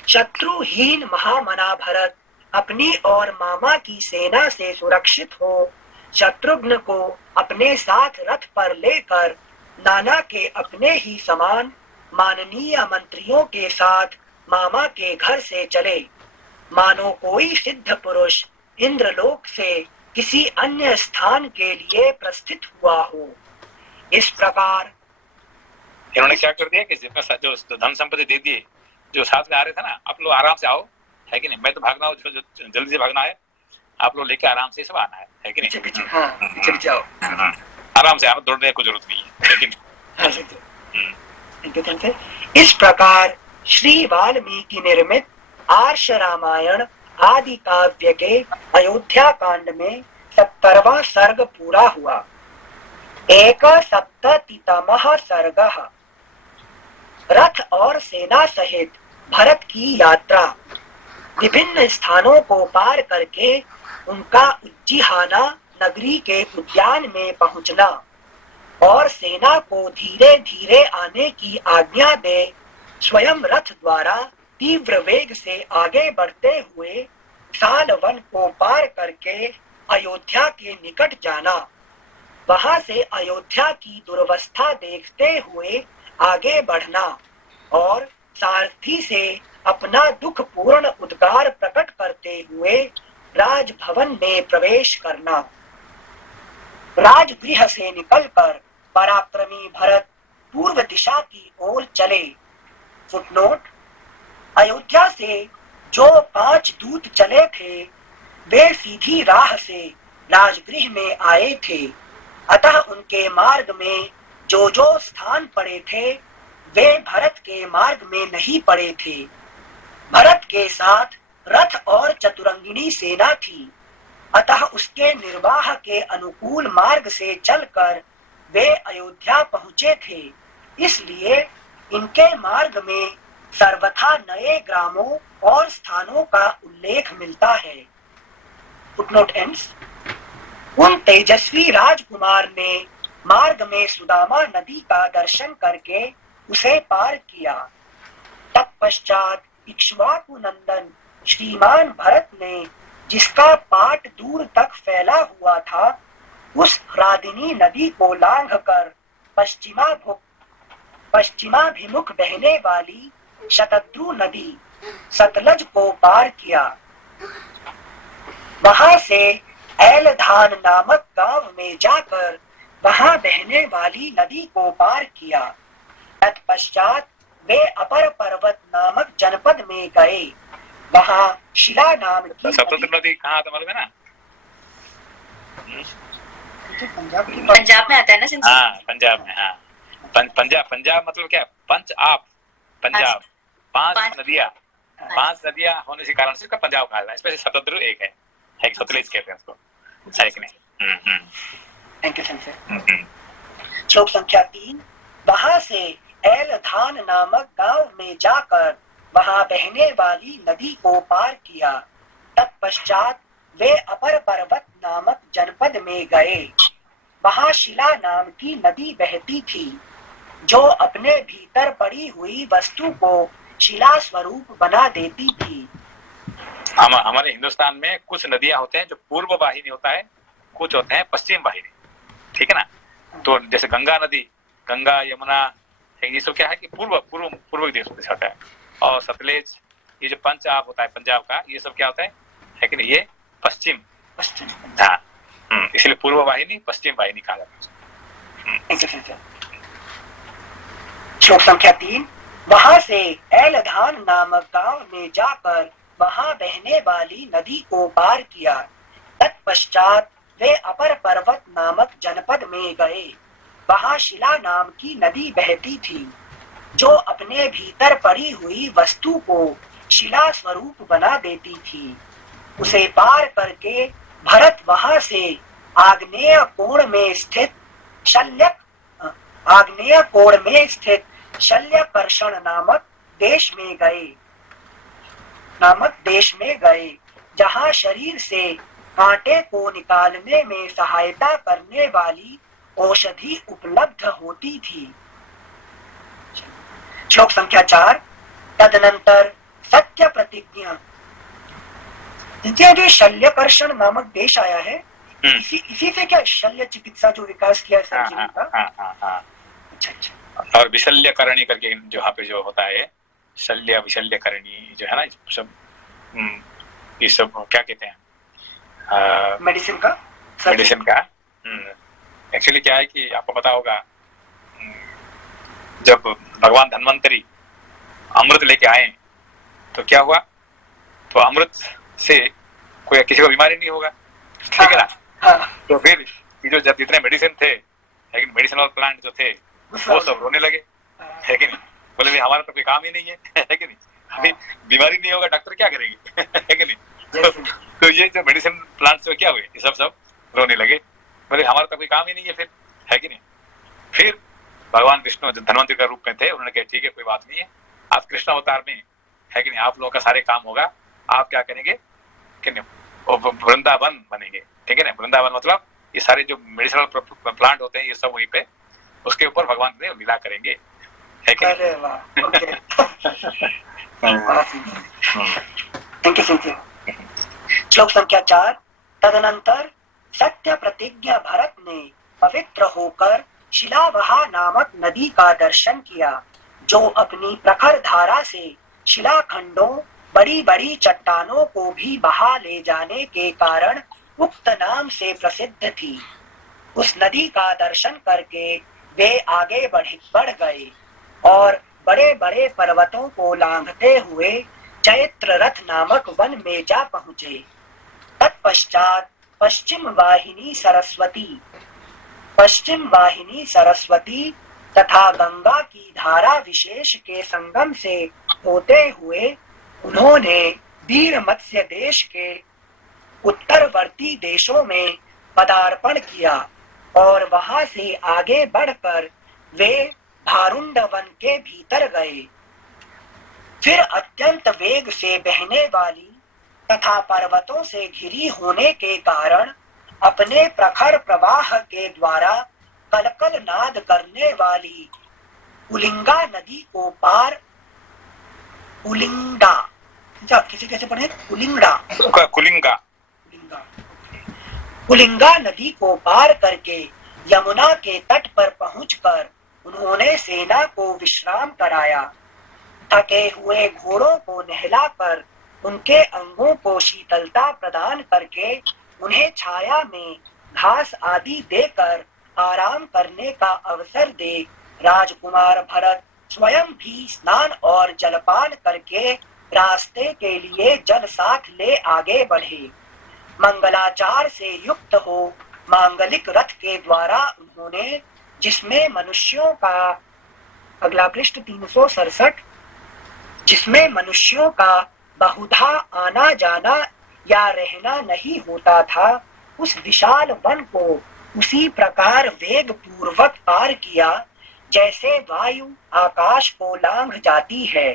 शत्रुहीन महामना भरत अपनी और मामा की सेना से सुरक्षित हो शत्रुघ्न को अपने साथ रथ पर लेकर नाना के अपने ही समान माननीय मंत्रियों के साथ मामा के घर से चले, मानो कोई सिद्ध पुरुष इंद्रलोक से किसी अन्य स्थान के लिए प्रस्थित हुआ हो। इस प्रकार इन्होंने क्या कर दिया कि जितना जो धन संपत्ति दे दिए, जो साथ में आ रहे थे ना, आप लोग आराम से आओ, है कि नहीं, मैं तो भागना हूँ, जल्दी से भागना है, आप लोग लेके आराम से सब आना है कि नहीं। पीछे हाँ, जाओ आराम से आना, दौड़ने की जरूरत नहीं है कि नहीं। इस प्रकार श्री वाल्मीकि निर्मित आर्ष रामायण आदि काव्य के अयोध्या कांड में 70वां सर्ग पूरा हुआ। 1सप्ततितमः सर्गः। रथ और सेना सहित भरत की यात्रा। विभिन्न स्थानों को पार करके उनका उज्जीहाना नगरी के उद्यान में पहुंचना और सेना को धीरे धीरे आने की आज्ञा दे स्वयं रथ द्वारा तीव्र वेग से आगे बढ़ते हुए साल वन को पार करके अयोध्या के निकट जाना, वहां से अयोध्या की दुर्वस्था देखते हुए आगे बढ़ना और सारथी से अपना दुख पूर्ण उद्गार प्रकट करते हुए राजभवन में प्रवेश करना। राजगृह से निकलकर पराक्रमी भरत पूर्व दिशा की ओर चले। फुटनोट: अयोध्या से जो 5 दूत चले थे वे सीधी राह से राजगृह में आए थे, अतः उनके मार्ग में जो जो स्थान पड़े थे वे भरत के मार्ग में नहीं पड़े थे। भरत के साथ रथ और चतुरंगिणी सेना थी, अतः उसके निर्वाह के अनुकूल मार्ग से चलकर वे अयोध्या पहुंचे थे। इसलिए इनके मार्ग में सर्वथा नए ग्रामों और स्थानों का उल्लेख मिलता है। Footnote ends. उन तेजस्वी राजकुमार ने मार्ग में सुदामा नदी का दर्शन करके उसे पार किया। तत्पश्चात इक्ष्वाकु नंदन श्रीमान भरत ने, जिसका पाट दूर तक फैला हुआ था, उस ह्रादिनी नदी को लांघकर पश्चिमाभिमुख बहने वाली शतद्रु नदी सतलज को पार किया। वहां से ऐलधान नामक गांव में जाकर वहां बहने वाली नदी को पार किया। तत्पश्चात वे अपर पर्वत नामक जनपद में गए। वहां शिला नाम की सतलज नदी कहाँ आता मालूम है ना? पंजाब में आता है ना? हाँ, पंजाब में। हाँ, पंजाब मतलब क्या? पंच आप पंजाब, 5 नदियाँ, 5 नदियाँ होने के कारण से पंजाब कहा जाता है। इसमें सतद्रु एक है, सतलज कहते हैं उसको, है कि नहीं? Thank you sir. श्लोक संख्या 3। वहां से ऐलधान नामक गांव में जाकर वहां बहने वाली नदी को पार किया। तत्पश्चात वे अपर पर्वत नामक जनपद में गए। वहां शिला नाम की नदी बहती थी, जो अपने भीतर पड़ी हुई वस्तु को शिला स्वरूप बना देती थी। हमारे हिंदुस्तान में कुछ नदियां होते हैं जो पूर्व वाहिनी होता है, कुछ होते हैं पश्चिम वाहिनी, ठीक है ना? तो जैसे गंगा नदी, गंगा, यमुना, ये सब क्या है कि पूर्व देश होता है। और सतलेज, ये जो पंच आप होता है पंजाब का, ये सब क्या होता है कि नहीं? ये पश्चिम। हाँ, इसलिए पूर्व वाहिनी पश्चिम वाहिनी कहा जाता है। श्लोक संख्या 3। वहां से ऐलधान नामक गांव में जाकर वहां बहने वाली नदी को पार किया। तत्पश्चात वे अपर पर्वत नामक जनपद में गए। वहां शिला नाम की नदी बहती थी, जो अपने भीतर पड़ी हुई वस्तु को शिला स्वरूप बना देती थी। उसे पार करके भरत वहां से आग्नेय कोण में स्थित शल्यकर्षण नामक देश में गए, जहां शरीर से कांटे को निकालने में सहायता करने वाली औषधि उपलब्ध होती थी। श्लोक संख्या 4। तदनंतर सत्य प्रतिज्ञा। जो शल्यकर्षण नामक देश आया है, इसी से क्या शल्य चिकित्सा जो विकास किया है सर्जरी का? अच्छा। और विशल्यकरणी करके जो यहाँ पे जो होता है, शल्य विशल्यकरणी जो है ना, सब ये सब क्या कहते हैं? मेडिसिन का। एक्चुअली क्या है कि आपको पता होगा, जब भगवान धन्वंतरी अमृत लेके आए तो क्या हुआ? तो अमृत से कोई किसी को बीमारी नहीं होगा, ठीक है ना? तो फिर जो जब जितने मेडिसिन थे, लेकिन मेडिसिनल प्लांट जो थे वो सब रोने लगे, है कि नहीं? बोले भाई हमारा तो कोई काम ही नहीं है कि नहीं? बीमारी नहीं होगा, डॉक्टर क्या करेंगे, है कि नहीं? तो ये जो मेडिसिन प्लांट्स क्या हुए, ये सब रोने लगे, बोले हमारा तो कोई काम ही नहीं है फिर, है कि नहीं? फिर भगवान विष्णु जो धन्वंतरी का रूप में थे, उन्होंने कहा ठीक है कोई बात नहीं है, आप कृष्ण अवतार में, है कि नहीं, आप लोगों का सारे काम होगा, आप क्या करेंगे कि वृंदावन बनेंगे, ठीक है ना। वृंदावन मतलब ये सारे जो मेडिसिनल प्लांट होते हैं ये सब वहीं पे, उसके ऊपर भगवान ने लीला करेंगे, है कि अरे वाह, ओके। Thank you Singh. श्लोक संख्या 4। तदनंतर सत्य प्रतिज्ञा भरत ने पवित्र होकर शिलावहा नामक नदी का दर्शन किया, जो अपनी प्रखर धारा से शिलाखंडों, बड़ी बड़ी चट्टानों को भी बहा ले जाने के कारण उक्त नाम से प्रसिद्ध थी। उस नदी का दर्शन करके वे आगे बढ़ गए और बड़े बड़े पर्वतों को लांघते हुए चैत्र रथ नामक वन में जा पहुंचे। तत्पश्चात पश्चिम वाहिनी सरस्वती तथा गंगा की धारा विशेष के संगम से होते हुए उन्होंने वीर मत्स्य देश के उत्तरवर्ती देशों में पदार्पण किया और वहां से आगे बढ़कर वे भारुंड वन के भीतर गए। फिर अत्यंत वेग से बहने वाली तथा पर्वतों से घिरी होने के कारण अपने प्रखर प्रवाह के द्वारा कलकल नाद करने वाली उलिंगा नदी को पार कैसे पढ़े? कुलिंगा नदी को पार करके यमुना के तट पर पहुंचकर उन्होंने सेना को विश्राम कराया। थके हुए घोड़ों को नहलाकर उनके अंगों को शीतलता प्रदान करके उन्हें छाया में घास आदि देकर आराम करने का अवसर दे राजकुमार भरत स्वयं भी स्नान और जलपान करके रास्ते के लिए जल साथ ले आगे बढ़े। मंगलाचार से युक्त हो मांगलिक रथ के द्वारा उन्होंने, जिसमें मनुष्यों का, अगला पृष्ठ 367, जिसमें मनुष्यों का बहुधा आना जाना या रहना नहीं होता था, उस विशाल वन को उसी प्रकार वेग पूर्वक पार किया जैसे वायु आकाश को लांघ जाती है।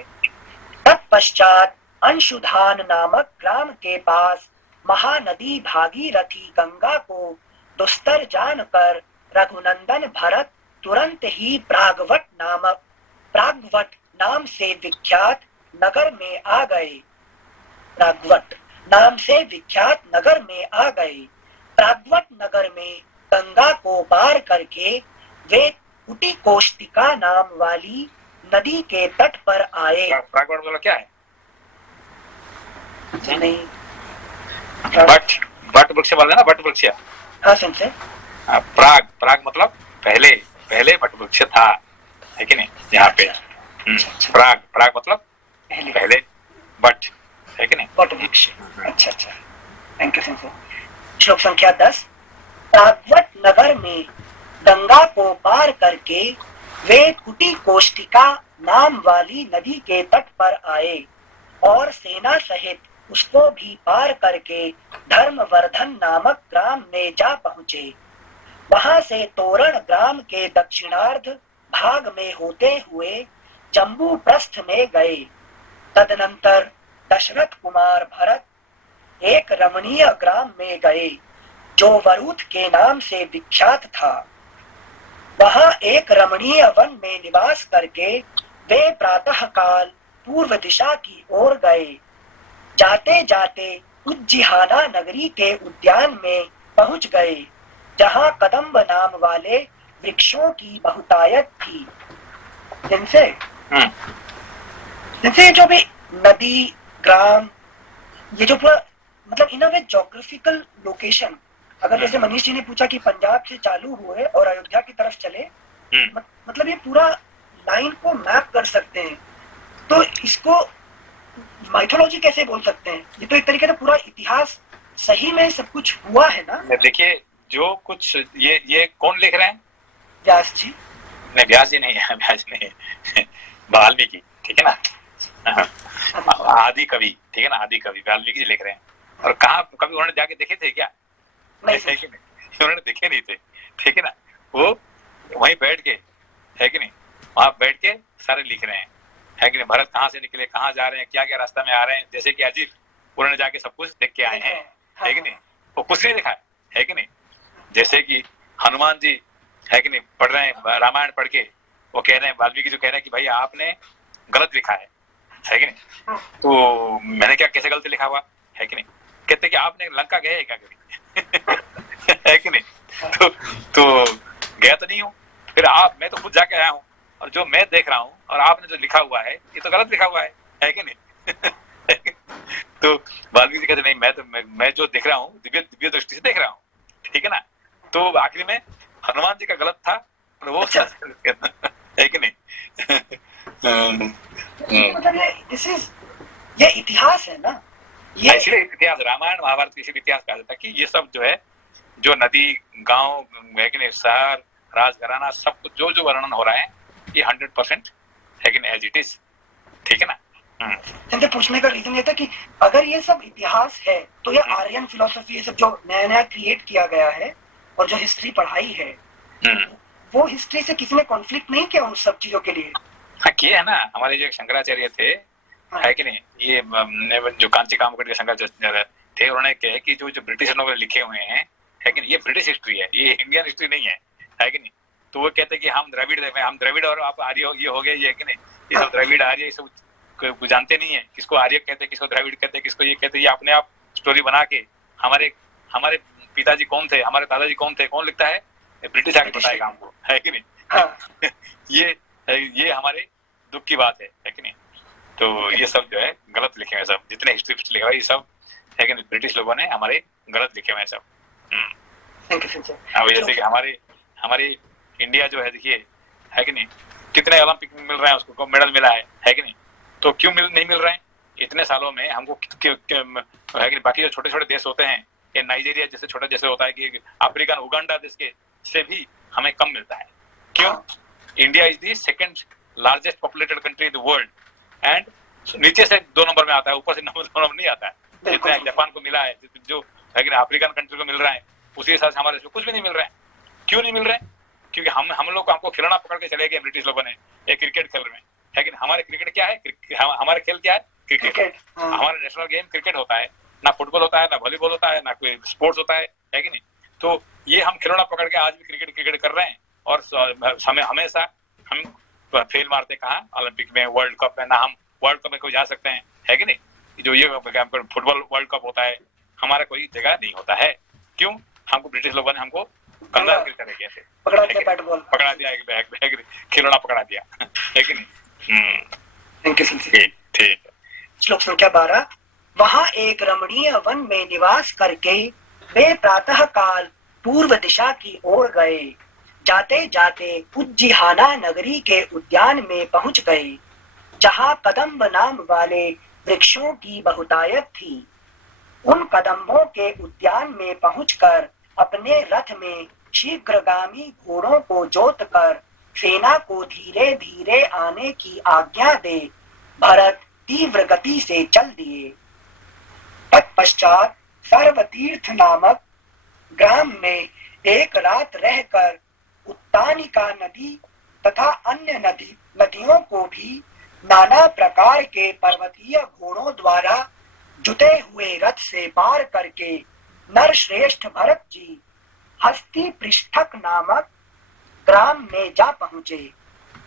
तत्पश्चात अंशुधान नामक ग्राम के पास महानदी भागीरथी गंगा को दुस्तर जानकर रघुनंदन भरत तुरंत ही प्रागवट नाम से विख्यात नगर में आ गए। प्रागवट नगर में गंगा को पार करके वे कुटी कोष्टिका नाम वाली नदी के तट पर आए। प्रागवट मतलब क्या है? नहीं, बट वृक्ष बोलते हैं ना, बट वृक्ष। हाँ संजय। प्राग मतलब पहले बट वृक्ष था, है कि नहीं यहाँ पे। प्राग मतलब पहले बट, है कि नहीं, बट वृक्ष। अच्छा, थैंक यू संजय। श्लोक संख्या 10। प्रागवट नगर में गंगा को पार करके वे कुटी कोष्टिका नाम वाली नदी के तट पर आए और सेना सहित उसको भी पार करके धर्मवर्धन नामक ग्राम में जा पहुंचे। वहां से तोरण ग्राम के दक्षिणार्ध भाग में होते हुए जम्बू प्रस्थ में गए। तदनंतर दशरथ कुमार भरत एक रमणीय ग्राम में गए जो वरुथ के नाम से विख्यात था। वहां एक रमणीय वन में निवास करके वे प्रातः काल पूर्व दिशा की ओर गए। जाते जाते उज्जिहाना नगरी के उद्यान में पहुंच गए, जहां कदम्ब नाम वाले वृक्षों की बहुतायत थी। जिनसे जो भी नदी, ग्राम, ये जो पूरा मतलब इन वे जोग्राफिकल लोकेशन, अगर जैसे मनीष जी ने पूछा कि पंजाब से चालू हुए और अयोध्या की तरफ चले, मतलब ये पूरा लाइन को मैप कर सकते हैं। तो इसको माइथोलॉजी कैसे बोल सकते हैं? ये तो एक तरीके से पूरा इतिहास सही में सब कुछ हुआ है ना। देखिए जो कुछ ये कौन लिख रहे हैं? व्यास जी। नहीं, व्यास जी नहीं है, व्यास नहीं, वाल्मीकि, ठीक है ना, आदि कवि, ठीक है ना, आदि कवि वाल्मीकि जी लिख रहे हैं। और कहा कभी उन्होंने जाके देखे थे क्या? नहीं, उन्होंने देखे नहीं थे, ठीक है ना। वो वहीं बैठ के, है कि नहीं, वहां बैठ के सारे लिख रहे हैं, है कि नहीं। भरत कहाँ से निकले, कहाँ जा रहे हैं, क्या क्या रास्ता में आ रहे हैं। जैसे कि उन्होंने जाके सब कुछ देख के आए हैं, है कि नहीं? वो कुछ नहीं दिखा है कि नहीं? जैसे कि हनुमान जी है कि नहीं पढ़ रहे हैं रामायण पढ़ के, वो कह रहे हैं वाल्मीकि जो कह रहे हैं कि भाई आपने गलत लिखा है कि नहीं? तो मैंने क्या कैसे गलत लिखा हुआ है कि नहीं? कहते कि आपने लंका गए क्या कभी है कि नहीं? तो गया तो नहीं हूँ, फिर मैं तो खुद जाके आया हूँ, और जो मैं देख रहा हूँ और आपने जो लिखा हुआ है ये तो गलत लिखा हुआ है कि नहीं? तो वाल्मीकि कहते नहीं, मैं जो देख रहा हूँ दिव्य दृष्टि से देख रहा हूँ, ठीक है ना? तो आखिरी में हनुमान जी का गलत था और वो है कि नहीं? मतलब ये इतिहास है ना, ये इसलिए इतिहास, रामायण महाभारत के इतिहास कहा जाता है कि ये सब जो है, जो नदी गांव है कि नहीं, शहर राजघराना सब कुछ जो वर्णन हो रहा है ये 100% है कि नहीं, एज इट इज, ठीक है ना? जिनके पूछने का रीजन ये था कि अगर ये सब इतिहास है तो ये आर्यन फिलोसफी, ये सब जो नया नया क्रिएट किया गया है और जो हिस्ट्री पढ़ाई है, वो हिस्ट्री से किसी ने कॉन्फ्लिक्ट नहीं किया उन सब चीजों के लिए? हाँ किए है ना, हमारे जो शंकराचार्य थे, है कि नहीं, ये जो कांची कामकोटी के शंकराचार्य थे, उन्होंने कहा कि जो ब्रिटिश लोगों ने लिखे हुए हैं, है कि नहीं, ये ब्रिटिश हिस्ट्री है, ये इंडियन हिस्ट्री नहीं है कि नहीं? तो वो कहते हैं कि हम द्रविड़ और आप आर्य ये हो गए, ये है कि नहीं, ये सब द्रविड़ आर्य ये सब जानते नहीं है, किसको आर्य कहते हैं, किसको द्रविड़ कहते हैं, किसको ये कहते हैं, ये अपने आप स्टोरी बना के हमारे पिताजी कौन थे, हमारे दादाजी कौन थे, कौन लिखता है? ब्रिटिश आके बताएगा हमको, है कि नहीं? हाँ। ये हमारे दुख की बात है कि नहीं? तो ये सब जो है गलत लिखे हुए, सब जितने हिस्ट्री लिखे हुए ये सब है कि नहीं, ब्रिटिश लोगों ने हमारे गलत लिखे हुए सब। अब जैसे कि हमारे इंडिया जो है, देखिए है कि नहीं, कितने ओलंपिक मिल रहे हैं, उसको मेडल मिला है कि नहीं? तो क्यों नहीं मिल रहे हैं? इतने सालों में हमको है कि नहीं, बाकी जो छोटे छोटे देश होते हैं, ये नाइजीरिया जैसे छोटा जैसे होता है कि अफ्रीकन उगांडा देश के से भी हमें कम मिलता है। क्यों? India is the second largest populated country in the world, and नीचे से 2 नंबर में आता है, ऊपर से 2 नंबर नहीं आता है। जितना जापान को मिला है, जो है कि अफ्रीकन कंट्री को मिल रहा है, उसी हिसाब से हमारे देश में कुछ भी नहीं मिल रहा है। क्यों नहीं मिल रहा है? क्योंकि हम लोग हमको खिलौना पकड़ के चले गए ब्रिटिश लोगों ने, एक क्रिकेट खेल रहे हैं, है कि हमारे क्रिकेट क्या है, हमारे खेल क्या है? क्रिकेट। हमारा नेशनल गेम क्रिकेट होता है, ना फुटबॉल होता है, ना वॉलीबॉल होता है, ना कोई स्पोर्ट्स होता है कि नहीं? तो ये हम खिलौना पकड़ के आज भी क्रिकेट कर रहे हैं, और हमेशा हम फेल मारते कहाँ? ओलंपिक में, वर्ल्ड कप में, ना हम वर्ल्ड कप में कोई जा सकते हैं, है कि नहीं? जो ये फुटबॉल वर्ल्ड कप होता है, हमारा कोई जगह नहीं होता है। क्यों? हमको ब्रिटिश लोगों ने हमको कंगाल कर गए थे, पकड़ा दिया, खिलौना पकड़ा दिया, है कि नहीं? ठीक। श्लोक संख्या 12। वहां एक रमणीय वन में निवास करके वे प्रातः काल पूर्व दिशा की ओर गए। जाते जाते उज्जीहाना नगरी के उद्यान में पहुंच गए, जहां कदम्ब नाम वाले वृक्षों की बहुतायत थी। उन कदम्बों के उद्यान में पहुंचकर अपने रथ में शीघ्रगामी घोड़ों को जोतकर सेना को धीरे धीरे आने की आज्ञा दे भरत तीव्र गति से चल दिए। तत्पश्चात सर्वतीर्थ नामक ग्राम में एक रात रहकर उत्तानिका नदी तथा अन्य नदियों को भी नाना प्रकार के पर्वतीय घोड़ों द्वारा जुते हुए रथ से पार करके नर श्रेष्ठ भरत जी हस्ती पृष्ठक नामक ग्राम में जा पहुंचे।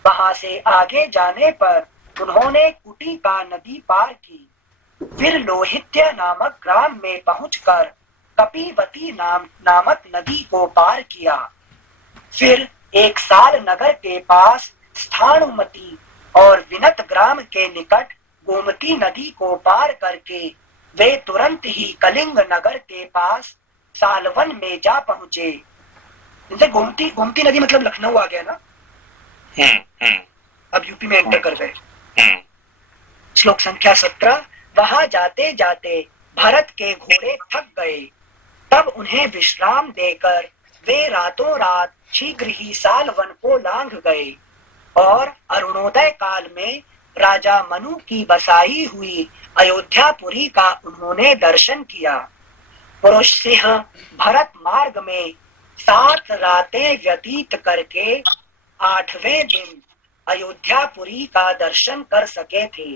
वहां से आगे जाने पर उन्होंने कुटिका नदी पार की, फिर लोहित्य नामक ग्राम में पहुंचकर कपिवती नामक नदी को पार किया। फिर एक साल नगर के पास स्थाणुमती और विनत ग्राम के निकट गोमती नदी को पार करके वे तुरंत ही कलिंग नगर के पास सालवन में जा पहुंचे। जैसे गोमती नदी मतलब लखनऊ आ गया ना, अब यूपी में एंटर कर गए। श्लोक संख्या 17। वहां जाते जाते भरत के घोड़े थक गए, तब उन्हें विश्राम देकर वे रातों रात शीघ्र ही सालवन को लांघ गए और अरुणोदय काल में राजा मनु की बसाई हुई अयोध्यापुरी का उन्होंने दर्शन किया। पुरुष सिंह भरत मार्ग में 7 रातें व्यतीत करके 8वें दिन अयोध्यापुरी का दर्शन कर सके थे।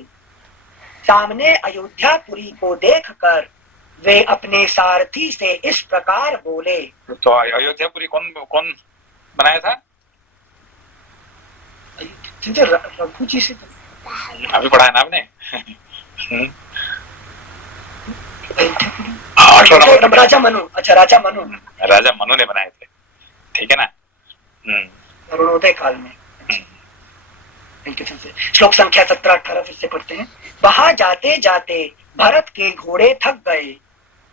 सामने अयोध्यापुरी को देखकर वे अपने सारथी से इस प्रकार बोले। तो अयोध्यापुरी कौन कौन बनाया था? रघु जी से अभी पढ़ा है ना आपने? राजा मनु। अच्छा, राजा मनु। राजा मनु ने बनाए थे, ठीक है ना? अरुणोदय काल में। श्लोक संख्या 17-18 फिर से पढ़ते हैं। वहां जाते जाते भरत के घोड़े थक गए,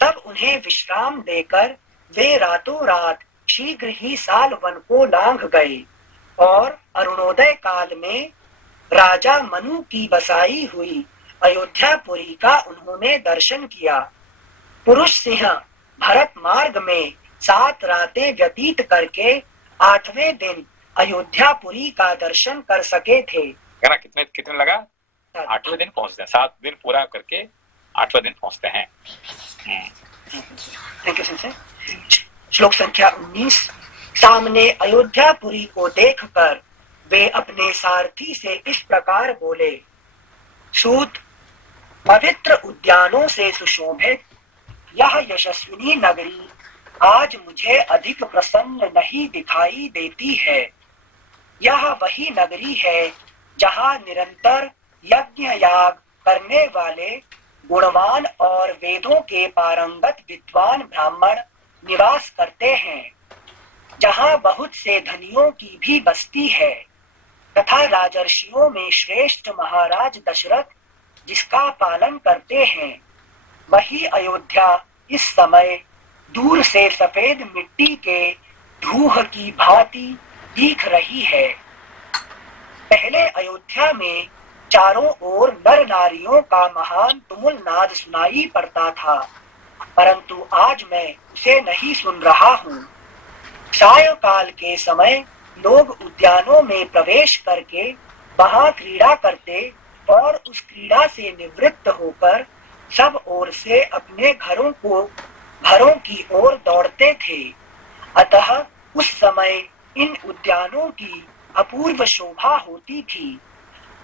तब उन्हें विश्राम देकर वे रातों रात शीघ्र ही साल वन को लांघ गए और अरुणोदय काल में राजा मनु की बसाई हुई अयोध्यापुरी का उन्होंने दर्शन किया। पुरुष सिंह भरत मार्ग में 7 रातें व्यतीत करके 8वें दिन अयोध्यापुरी का दर्शन कर सके थे। ना कितने कितने लगा? 8वें दिन पहुंचते हैं, 7 दिन पूरा करके 8वें दिन पहुंचते हैं। Thank you sir. श्लोक संख्या 19। सामने अयोध्यापुरी को देखकर वे अपने सारथी से इस प्रकार बोले। सूत, पवित्र उद्यानों से सुशोभित यह यशस्विनी नगरी आज मुझे अधिक प्रसन्न नहीं दिखाई देती है। यह वही नगरी है जहाँ निरंतर यज्ञ याग करने वाले गुणवान और वेदों के पारंगत विद्वान ब्राह्मण निवास करते हैं, जहाँ बहुत से धनियों की भी बस्ती है तथा राजर्षियों में श्रेष्ठ महाराज दशरथ जिसका पालन करते हैं। वही अयोध्या इस समय दूर से सफेद मिट्टी के धूह की भांति दिख रही है। पहले अयोध्या में चारों ओर नर नारियों का महान तुमुल नाद सुनाई पड़ता था, परंतु आज मैं उसे नहीं सुन रहा हूँ। सायंकाल के समय लोग उद्यानों में प्रवेश करके वहां क्रीड़ा करते और उस क्रीड़ा से निवृत्त होकर सब ओर से अपने घरों की ओर दौड़ते थे। अतः उस समय इन उद्यानों की अपूर्व शोभा होती थी,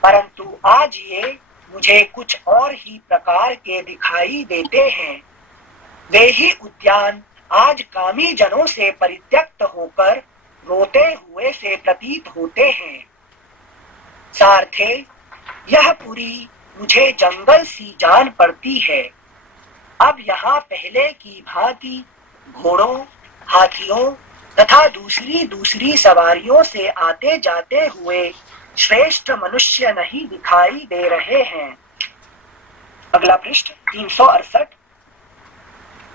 परंतु आज ये मुझे कुछ और ही प्रकार के दिखाई देते हैं। वे ही उद्यान आज कामी जनों से परित्यक्त होकर रोते हुए से प्रतीत होते हैं। सारथे, यह पुरी मुझे जंगल सी जान पड़ती है। अब यहाँ पहले की भांति घोड़ों, हाथियों तथा दूसरी सवारियों से आते जाते हुए श्रेष्ठ मनुष्य नहीं दिखाई दे रहे हैं। अगला पृष्ठ 368।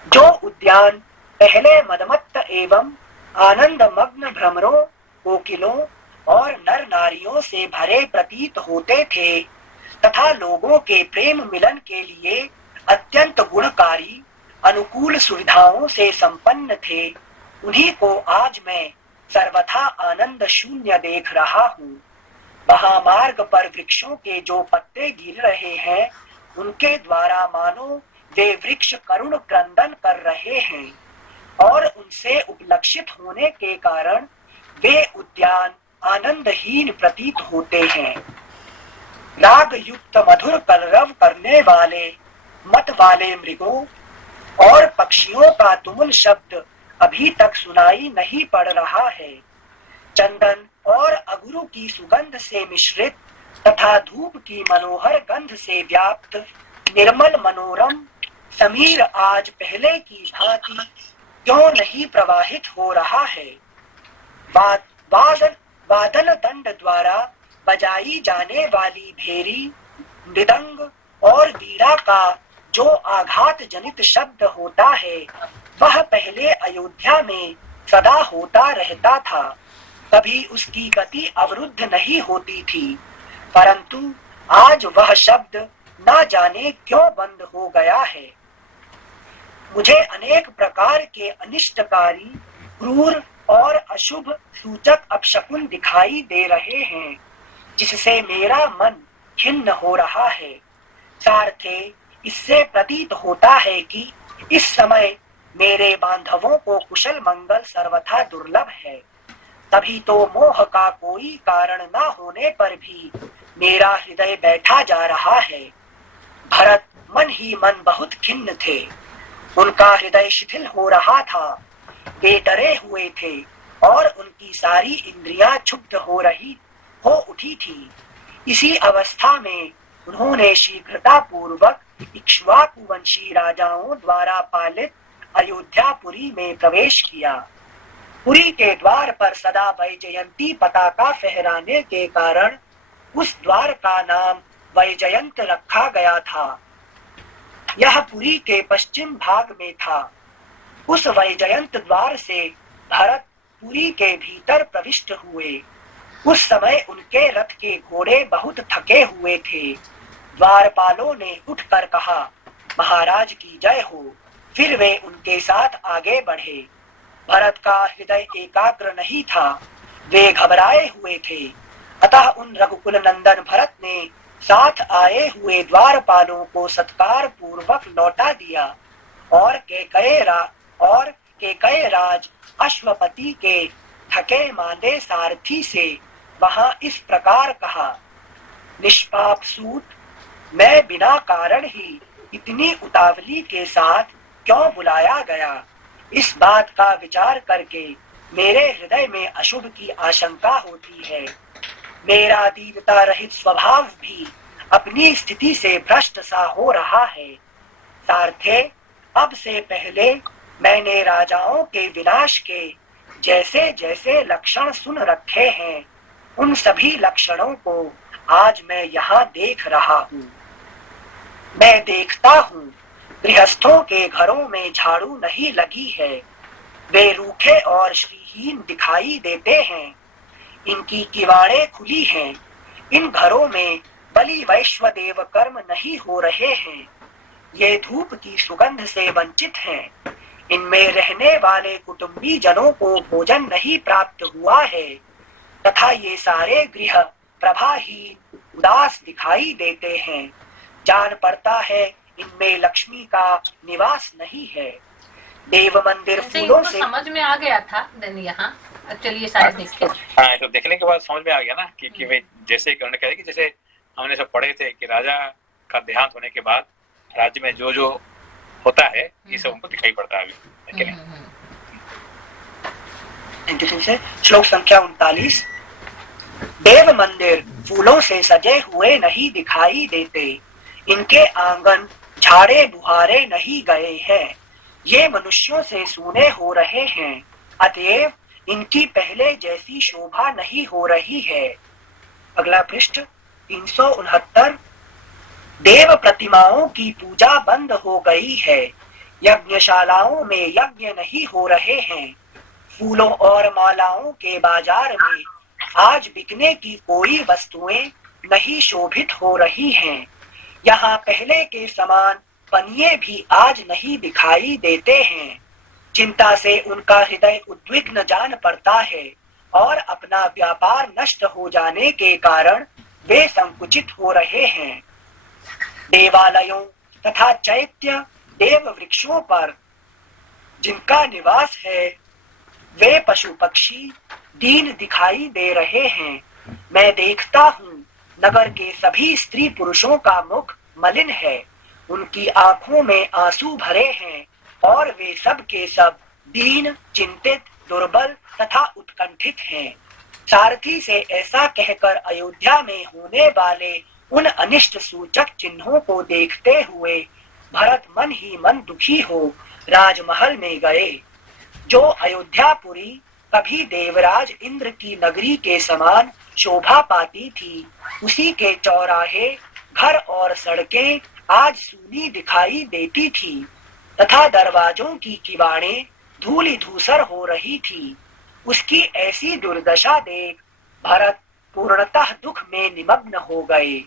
जो उद्यान पहले मदमत्त एवं आनंद मग्न भ्रमरों, कोकिलों और नर नारियों से भरे प्रतीत होते थे तथा लोगों के प्रेम मिलन के लिए अत्यंत गुणकारी अनुकूल सुविधाओं से संपन्न थे, उन्हीं को आज मैं सर्वथा आनंद शून्य देख रहा हूँ। महामार्ग पर वृक्षों के जो पत्ते गिर रहे हैं, उनके द्वारा मानो वे वृक्ष करुण क्रंदन कर रहे हैं और उनसे उपलक्षित होने के कारण वे उद्यान आनंदहीन प्रतीत होते हैं। राग युक्त मधुर कलरव करने वाले मत वाले मृगों और पक्षियों का तुमुल शब्द अभी तक सुनाई नहीं पड़ रहा है। चंदन और अगुरु की सुगंध से मिश्रित तथा धूप की मनोहर गंध से व्याप्त निर्मल मनोरम समीर आज पहले की भांति क्यों नहीं प्रवाहित हो रहा है। वादन दंड द्वारा बजाई जाने वाली भेरी, मृदंग और वीणा का जो आघात जनित शब्द होता है, वह पहले अयोध्या में सदा होता रहता था। कभी उसकी गति अवरुद्ध नहीं होती थी, परंतु आज वह शब्द ना जाने क्यों बंद हो गया है। मुझे अनेक प्रकार के अनिष्टकारी, क्रूर और अशुभ सूचक अपशकुन दिखाई दे रहे हैं, जिससे मेरा मन खिन्न हो रहा है। सारथे, इससे प्रतीत होता है कि इस समय मेरे बांधवों को कुशल मंगल सर्वथा दुर्लभ है। तभी तो मोह का कोई कारण न होने पर भी मेरा हृदय बैठा जा रहा है। भरत मन ही मन बहुत खिन्न थे। उनका हृदय शिथिल हो रहा था। वे डरे हुए थे और उनकी सारी इंद्रियां क्षुब्ध हो उठी थी। इसी अवस्था में उन्होंने शीघ्रता पूर्वक इक्ष्वाकु वंशी राजाओं द्वारा पालित अयोध्यापुरी में प्रवेश किया। पुरी के द्वार पर सदा वैजयंती पताका फहराने के कारण उस द्वार का नाम वैजयंत रखा गया था। यह पुरी के पश्चिम भाग में था। उस वैजयंत द्वार से भरत पुरी के भीतर प्रविष्ट हुए। उस समय उनके रथ के घोड़े बहुत थके हुए थे। द्वारपालों ने उठकर कहा, महाराज की जय हो। फिर वे उनके साथ आगे बढ़े। भरत का हृदय एकाग्र नहीं था। वे घबराए हुए थे। अतः उन रघुकुल नंदन भरत ने साथ आए हुए द्वारपालों को सत्कार पूर्वक लौटा दिया और केकय राज अश्वपति के थके मांदे सारथी से वहां इस प्रकार कहा, निष्पाप सूत, मैं बिना कारण ही इतनी उतावली के साथ क्यों बुलाया गया? इस बात का विचार करके मेरे हृदय में अशुभ की आशंका होती है। मेरा दीनता रहित स्वभाव भी अपनी स्थिति से भ्रष्ट सा हो रहा है। सारथे, अब से पहले मैंने राजाओं के विनाश के जैसे जैसे लक्षण सुन रखे हैं, उन सभी लक्षणों को आज मैं यहाँ देख रहा हूँ। मैं देखता हूँ गृहस्थों के घरों में झाड़ू नहीं लगी है। वे रूखे और श्रीहीन दिखाई देते हैं। इनकी किवाड़ें खुली हैं। इन घरों में बलि वैश्वदेव कर्म नहीं हो रहे हैं। ये धूप की सुगंध से वंचित हैं। इनमें रहने वाले कुटुंबी जनों को भोजन नहीं प्राप्त हुआ है तथा ये सारे गृह प्रभाहीन उदास दिखाई देते हैं। जान पड़ता है इनमें लक्ष्मी का निवास नहीं है। देव मंदिर फूलों से समझ में आ गया था। यहाँ चलिए शायद देखिए। हाँ, तो देखने के बाद समझ में आ गया ना कि वे जैसे उन्होंने कहा कि जैसे हमने सब पढ़े थे कि राजा का देहांत होने के बाद राज्य में जो जो होता है ये सब उनको दिखाई पड़ता है अभी, है? श्लोक संख्या 39। देव मंदिर फूलों से सजे हुए नहीं दिखाई देते। इनके आंगन झाड़े बुहारे नहीं गए हैं। ये मनुष्यों से सूने हो रहे हैं। अतएव इनकी पहले जैसी शोभा नहीं हो रही है। अगला पृष्ठ 369। देव प्रतिमाओं की पूजा बंद हो गई है। यज्ञशालाओं में यज्ञ नहीं हो रहे हैं। फूलों और मालाओं के बाजार में आज बिकने की कोई वस्तुएं नहीं शोभित हो रही हैं। यहाँ पहले के समान पनिये भी आज नहीं दिखाई देते हैं। चिंता से उनका हृदय उद्विग्न जान पड़ता है और अपना व्यापार नष्ट हो जाने के कारण वे संकुचित हो रहे हैं। देवालयों तथा चैत्य देव वृक्षों पर जिनका निवास है वे पशु पक्षी दीन दिखाई दे रहे हैं। मैं देखता हूँ नगर के सभी स्त्री पुरुषों का मुख मलिन है। उनकी आंखों में आंसू भरे हैं और वे सब के सब दीन, चिंतित, दुर्बल तथा उत्कंठित हैं। सारथी से ऐसा कहकर अयोध्या में होने वाले उन अनिष्ट सूचक चिन्हों को देखते हुए भरत मन ही मन दुखी हो राजमहल में गए। जो अयोध्यापुरी कभी देवराज इंद्र की नगरी के समान शोभा पाती थी, उसी के चौराहे, घर और सड़कें आज सूनी दिखाई देती थी तथा दरवाजों की किवाड़ें धूलि धूसर हो रही थी। उसकी ऐसी दुर्दशा देख भरत पूर्णतः दुख में निमग्न हो गए।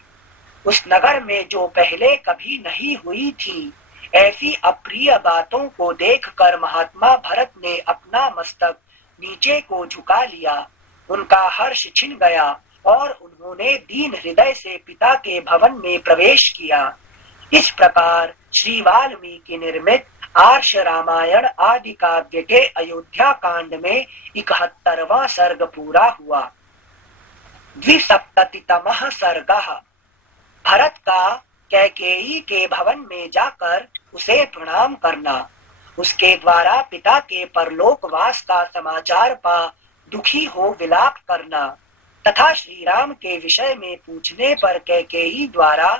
उस नगर में जो पहले कभी नहीं हुई थी, ऐसी अप्रिय बातों को देखकर महात्मा भरत ने अपना मस्तक नीचे को झुका लिया। उनका हर्ष छिन गया और उन्होंने दीन हृदय से पिता के भवन में प्रवेश किया। इस प्रकार श्री वाल्मीकि निर्मित आर्ष रामायण आदि काव्य के अयोध्या कांड में 71वां सर्ग पूरा हुआ। 270तमः सर्गः। भरत का कैकेयी के भवन में जाकर उसे प्रणाम करना, उसके द्वारा पिता के परलोकवास का समाचार पा दुखी हो विलाप करना तथा श्री राम के विषय में पूछने पर कैकेयी द्वारा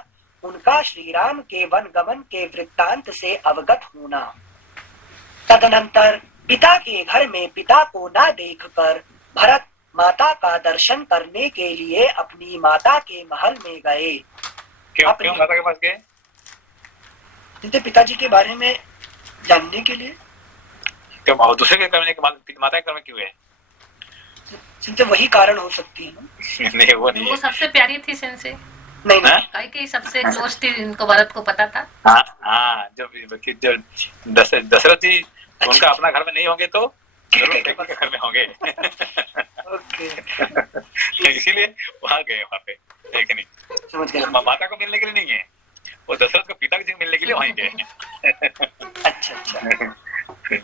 उनका श्री राम के वनगमन के वृत्तांत से अवगत होना। तदनंतर पिता के घर में पिता को न देखकर भरत माता का दर्शन करने के लिए अपनी माता के महल में गए। क्यों माता के पास गए? पिताजी के बारे में जानने के लिए। क्यों? और दूसरे के करने के माता के घर में क्यों है? वही कारण हो सकती है। नहीं, वो नहीं वो है। सबसे प्यारी थी सेंसे, नहीं ना, कैकेयी सबसे क्लोज थी, इनको भरत को पता था। हाँ, जब दशरथ जी उनका अपना घर में नहीं होंगे तो जरूर कैकेयी के घर में होंगे। ओके, इसीलिए वहाँ गए, वहाँ पे है कि नहीं? समझ गया। माता को मिलने के लिए नहीं है, वो दशरथ को पिता जी मिलने के लिए वहीं गए। अच्छा,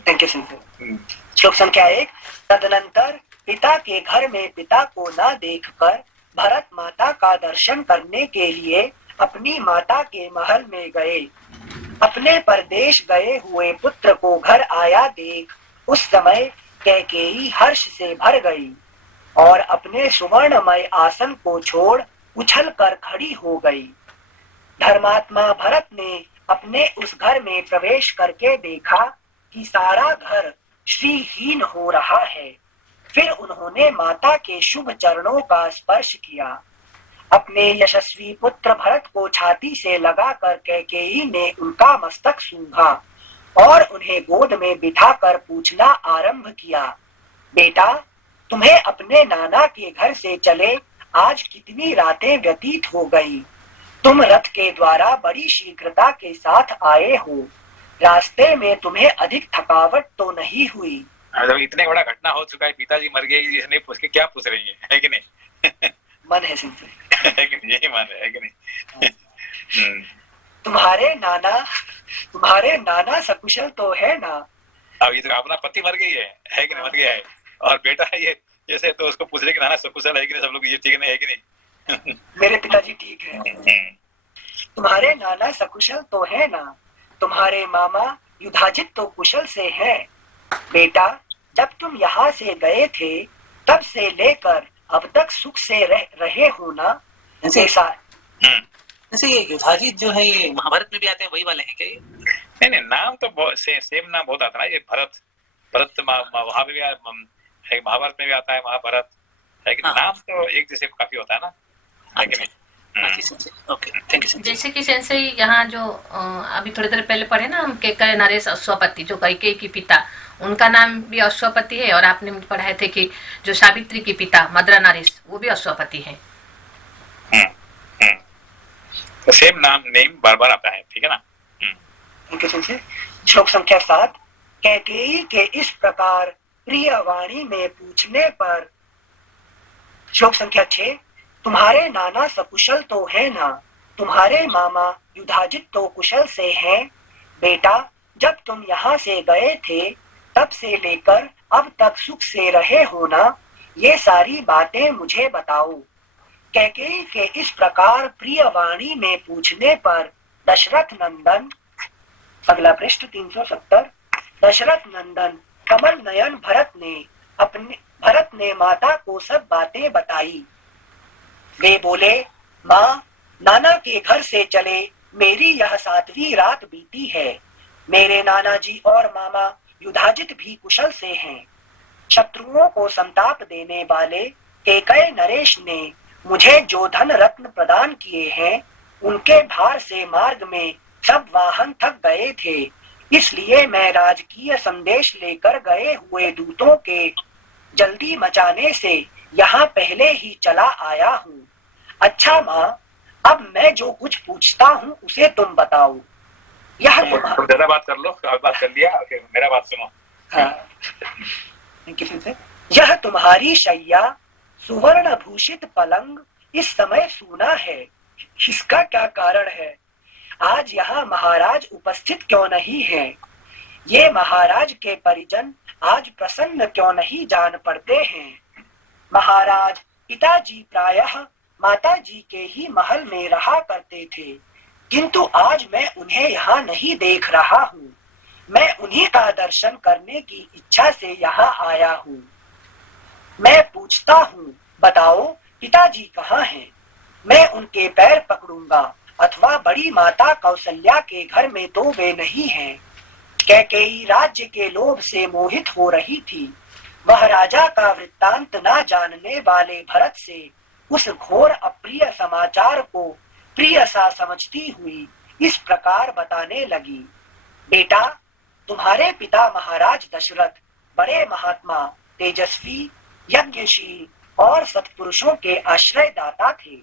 थैंक यू सिंह। श्लोक संख्या 1। तदनंतर पिता के घर में पिता को न देखकर भरत माता का दर्शन करने के लिए अपनी माता के महल में गए। अपने परदेश गए हुए पुत्र को घर आया देख उस समय कैकेयी हर्ष से भर गई और अपने सुवर्णमय आसन को छोड़ उछल कर खड़ी हो गई। धर्मात्मा भरत ने अपने उस घर में प्रवेश करके देखा कि सारा घर श्रीहीन हो रहा है। फिर उन्होंने माता के शुभ चरणों का स्पर्श किया। अपने यशस्वी पुत्र भरत को छाती से लगाकर कैकेयी ने उनका मस्तक सूंघा और उन्हें गोद में बिठाकर पूछना आरंभ किया, बेटा, तुम्हें अपने नाना के घर से चले आज कितनी रातें व्यतीत हो गई। तुम रथ के द्वारा बड़ी शीघ्रता के साथ आए हो, रास्ते में तुम्हें अधिक थकावट तो नहीं हुई? जब इतने बड़ा घटना हो चुका है, पिताजी मर गए, इसने पूछ के क्या पूछ रही है कि नहीं? मन है सिंह, है कि नहीं? यही मन है कि नहीं? तुम्हारे नाना सकुशल तो है ना? अब ये तो अपना पति मर गई है कि नहीं? मर गया है, और बेटा है ये जैसे, तो उसको पूछ रहे कि नाना सकुशल है कि नहीं, सब लोग ये ठीक नहीं है कि नहीं? मेरे पिताजी ठीक है। तुम्हारे नाना सकुशल तो है ना? तुम्हारे मामा युधाजित तो कुशल से हैं। बेटा, जब तुम यहाँ से गए थे तब से लेकर अब तक सुख से रहे हो ना? जैसे ये युधाजित जो है ये महाभारत में भी आते हैं, वही वाले हैं क्या ये? नहीं, नाम तो सेम नाम बहुत आता है ना। ये भरत वहाँ पे भी महाभारत में भी आता है, महाभारत है कि नाम तो एक जैसे काफी होता है ना, है कि नहीं? Okay, thank you. जैसे कि सेंसे यहाँ जो अभी थोड़ी देर पहले पढ़े ना हम, कैकेयी नरेश अश्वपति, जो कैकेयी की पिता, उनका नाम भी अश्वपति है। और आपने पढ़ाए थे कि जो सावित्री की पिता मद्रा नरेश, वो भी अश्वपति है। तो सेम नेम बार बार आता है, ठीक है ना? श्लोक संख्या 7। कैकेयी के इस प्रकार प्रिय वाणी में पूछने पर। श्लोक संख्या 6। तुम्हारे नाना सकुशल तो है ना? तुम्हारे मामा युधाजित तो कुशल से हैं। बेटा, जब तुम यहाँ से गए थे तब से लेकर अब तक सुख से रहे हो ना? ये सारी बातें मुझे बताओ। कैकेयी के इस प्रकार प्रिय वाणी में पूछने पर दशरथ नंदन, अगला पृष्ठ 370। दशरथ नंदन कमल नयन भरत ने माता को सब बातें बताई। वे बोले, माँ, नाना के घर से चले मेरी यह 7वीं रात बीती है। मेरे नाना जी और मामा युधाजित भी कुशल से हैं। शत्रुओं को संताप देने वाले कैकेयी नरेश ने मुझे जो धन रत्न प्रदान किए हैं, उनके भार से मार्ग में सब वाहन थक गए थे। इसलिए मैं राजकीय संदेश लेकर गए हुए दूतों के जल्दी मचाने से यहाँ पहले ही चला आया हूँ। अच्छा माँ, अब मैं जो कुछ पूछता हूँ उसे तुम बताओ। यह तुम ज्यादा बात कर लो, बात कर लिया, मेरा बात सुनो। हाँ, यह तुम्हारी शैया सुवर्ण भूषित पलंग इस समय सूना है, इसका क्या कारण है? आज यहाँ महाराज उपस्थित क्यों नहीं है? ये महाराज के परिजन आज प्रसन्न क्यों नहीं जान पड़ते हैं? महाराज पिताजी प्रायः माता जी के ही महल में रहा करते थे। किंतु आज मैं उन्हें यहाँ नहीं देख रहा हूँ। मैं उन्हीं का दर्शन करने की इच्छा से यहाँ आया हूँ। मैं पूछता हूँ, बताओ पिताजी कहाँ हैं? मैं उनके पैर पकड़ूंगा, अथवा बड़ी माता कौशल्या के घर में तो वे नहीं हैं। कैकेयी राज्य के लोभ से मोहित हो रही थी। वह राजा का वृत्तांत न जानने वाले भरत से उस घोर अप्रिय समाचार को प्रिय सा समझती हुई इस प्रकार बताने लगी। बेटा, तुम्हारे पिता महाराज दशरथ बड़े महात्मा, तेजस्वी, यज्ञशील और सत्पुरुषों के आश्रयदाता थे।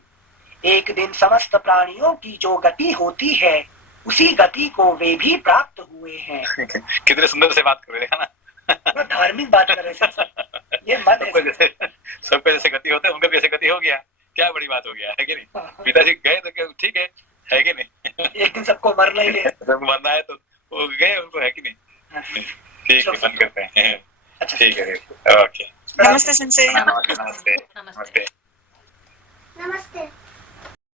एक दिन समस्त प्राणियों की जो गति होती है, उसी गति को वे भी प्राप्त हुए हैं। कितने सुंदर से बात कर रहे हैं ना। धार्मिक बात कर रहे हैं। ये मन है। सबको जैसे गति होता है, उनका भी ऐसे गति हो गया, क्या बड़ी बात हो गया है कि नहीं? पिताजी गए तो ठीक है कि नहीं? एक दिन सबको मरना ही है। सबको मरना है तो वो गए, उनको है कि नहीं? ठीक है, बंद करते हैं। अच्छा, ठीक है, ओके। नमस्ते सेंसे। नमस्ते।